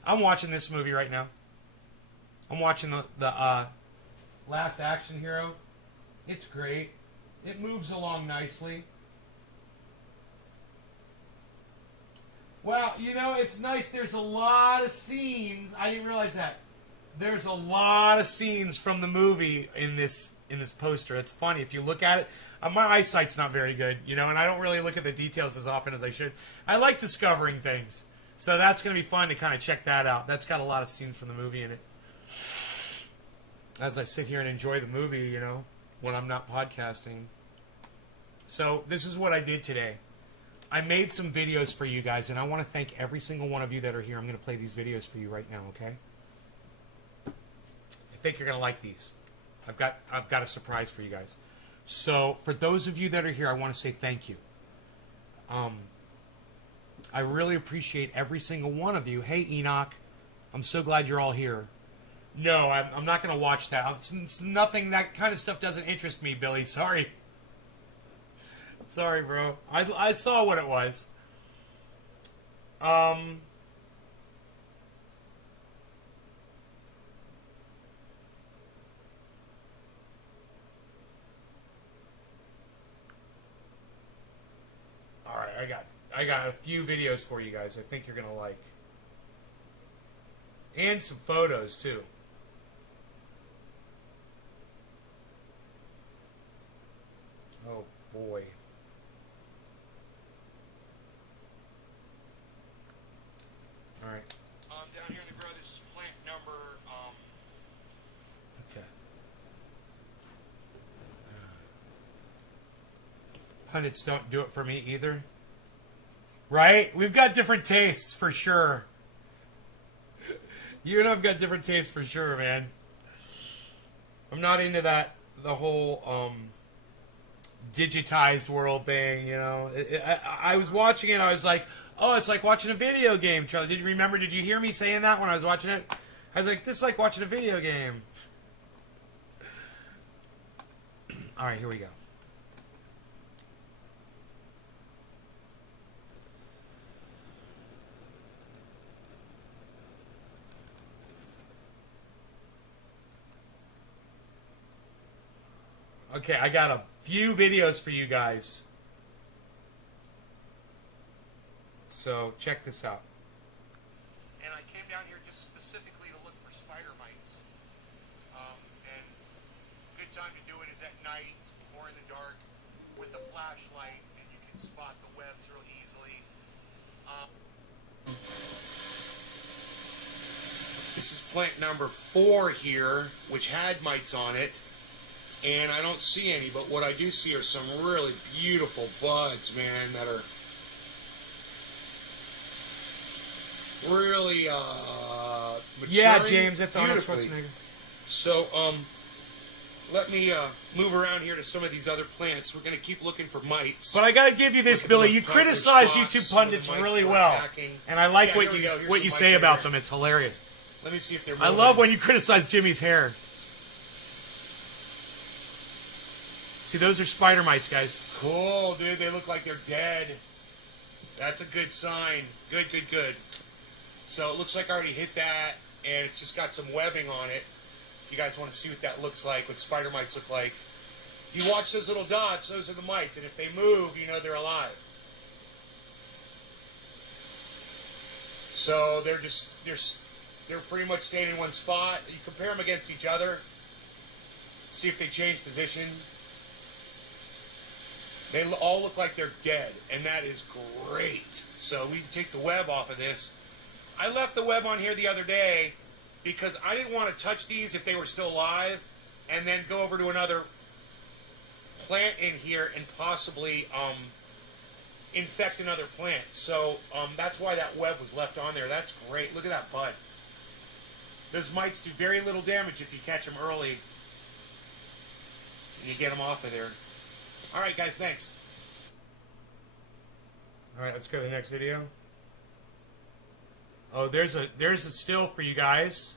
I'm watching this movie right now. I'm watching the Last Action Hero. It's great. It moves along nicely. Well, you know, it's nice. There's a lot of scenes. I didn't realize that. There's a lot of scenes from the movie in this poster. It's funny. If you look at it, my eyesight's not very good, you know, and I don't really look at the details as often as I should. I like discovering things. So that's going to be fun to kind of check that out. That's got a lot of scenes from the movie in it. As I sit here and enjoy the movie, you know, when I'm not podcasting. So this is what I did today. I made some videos for you guys, and I want to thank every single one of you that are here. I'm going to play these videos for you right now, okay? I think you're going to like these. I've got a surprise for you guys. So for those of you that are here, I want to say thank you. I really appreciate every single one of you. Hey, Enoch, I'm so glad you're all here. No, I'm not going to watch that. It's nothing, that kind of stuff doesn't interest me, Billy. Sorry. Sorry, bro. I saw what it was. Alright, I got a few videos for you guys I think you're going to like. And some photos, too. Oh, boy. Alright. Down here in the grow, this is plant number, okay. Pundits don't do it for me either. Right? We've got different tastes, for sure. You and I've got different tastes, for sure, man. I'm not into that, the whole, digitized world thing, you know. I was watching it, I was like, oh, it's like watching a video game, Charlie. Did you hear me saying that when I was watching it? I was like, this is like watching a video game. Alright, here we go. Okay, I got a few videos for you guys. So, check this out. And I came down here just specifically to look for spider mites. And good time to do it is at night or in the dark with a flashlight, and you can spot the webs real easily. This is plant number 4 here, which had mites on it. And I don't see any, but what I do see are some really beautiful buds, man, that are really maturing. Yeah, James, that's Arnold Schwarzenegger. So, let me move around here to some of these other plants. We're going to keep looking for mites. But I got to give you this, Billy. You criticize YouTube pundits really well, and I like what you say about them. It's hilarious. Let me see if they're moving. I love when you criticize Jimmy's hair. See, those are spider mites, guys. Cool, dude. They look like they're dead. That's a good sign. Good, good, good. So it looks like I already hit that, and it's just got some webbing on it. You guys want to see what that looks like, what spider mites look like. You watch those little dots, those are the mites, and if they move, you know they're alive. So they're pretty much staying in one spot. You compare them against each other, see if they change position. They all look like they're dead, and that is great. So we can take the web off of this. I left the web on here the other day because I didn't want to touch these if they were still alive, and then go over to another plant in here and possibly infect another plant. So that's why that web was left on there. That's great. Look at that bud. Those mites do very little damage if you catch them early and you get them off of there. All right, guys, thanks. All right, let's go to the next video. Oh, there's a still for you guys.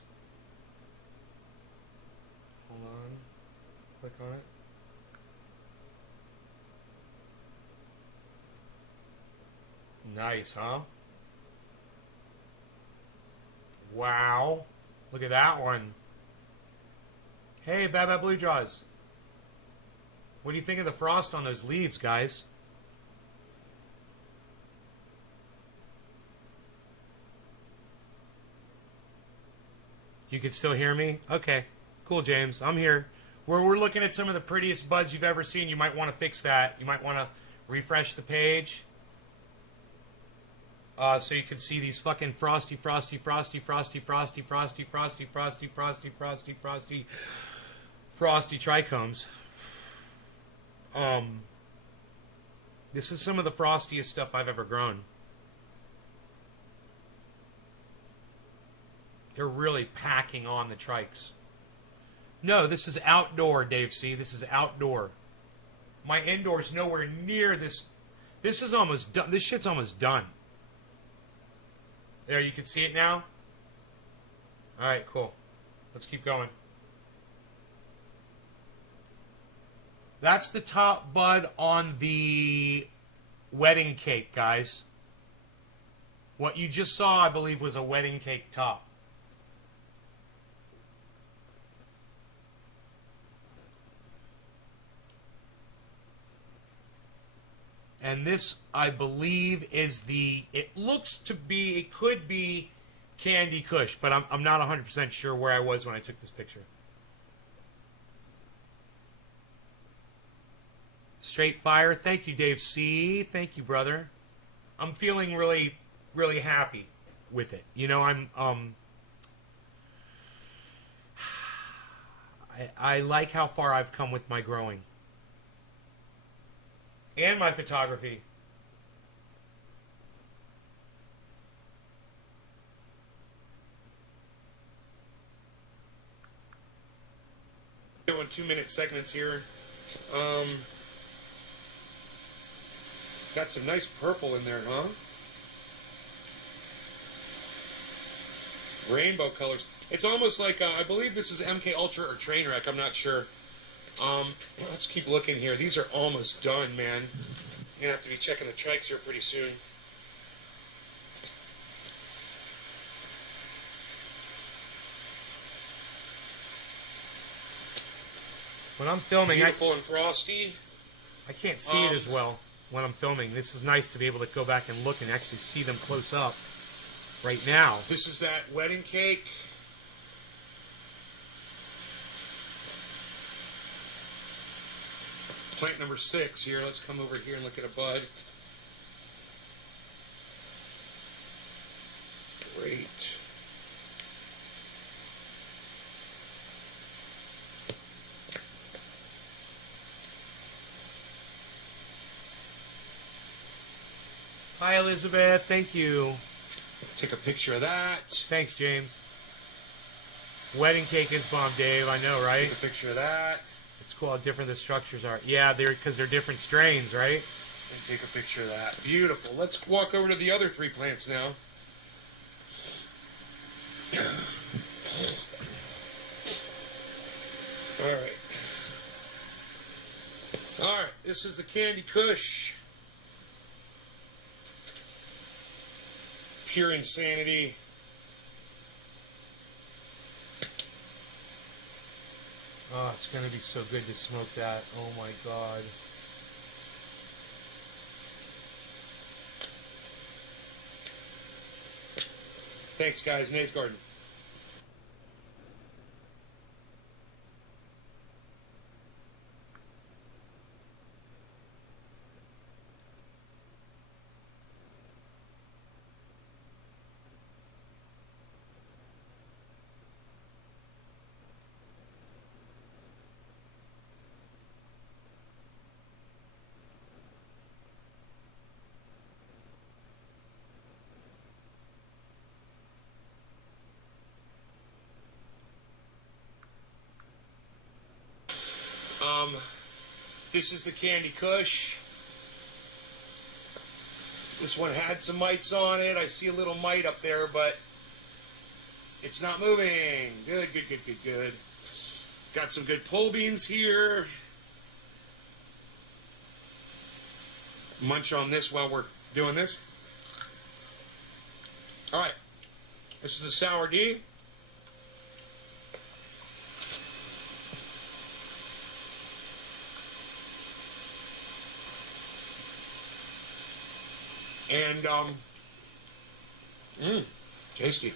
Hold on. Click on it. Nice, huh? Wow. Look at that one. Hey, Bad Blue Jaws. What do you think of the frost on those leaves, guys? You can still hear me? Okay. Cool, James. I'm here. We're looking at some of the prettiest buds you've ever seen. You might want to fix that. You might want to refresh the page. So you can see these fucking frosty trichomes. This is some of the frostiest stuff I've ever grown. They're really packing on the trikes. No, this is outdoor, Dave C. This is outdoor. My indoor's nowhere near this. This is almost done. This shit's almost done. There, you can see it now? Alright, cool. Let's keep going. That's the top bud on the wedding cake, guys. What you just saw, I believe, was a wedding cake top. And this, I believe, is it looks to be, it could be Candy Kush, but I'm not 100% sure where I was when I took this picture. Straight fire. Thank you, Dave C. Thank you, brother. I'm feeling really, really happy with it. You know, I like how far I've come with my growing. And my photography. Doing 2-minute segments here. Got some nice purple in there, huh? Rainbow colors. It's almost like, I believe this is MK Ultra or Trainwreck, I'm not sure. Let's keep looking here. These are almost done, man. You're gonna have to be checking the trikes here pretty soon. When I'm filming, beautiful and frosty. I can't see it as well when I'm filming. This is nice to be able to go back and look and actually see them close up right now. This is that wedding cake. Plant number 6 here. Let's come over here and look at a bud. Great. Hi, Elizabeth. Thank you. Take a picture of that. Thanks, James. Wedding cake is bomb, Dave. I know, right? Take a picture of that. It's cool how different the structures are. Yeah, because they're different strains, right? And take a picture of that. Beautiful. Let's walk over to the other 3 plants now. All right. All right. This is the Candy Kush. Pure insanity. Oh, it's going to be so good to smoke that. Oh, my God. Thanks, guys. Nate's Garden. This is the Candy Kush. This one had some mites on it. I see a little mite up there, but it's not moving. Good, good, good, good, good. Got some good pull beans here. Munch on this while we're doing this. All right. This is the Sour D. And, tasty.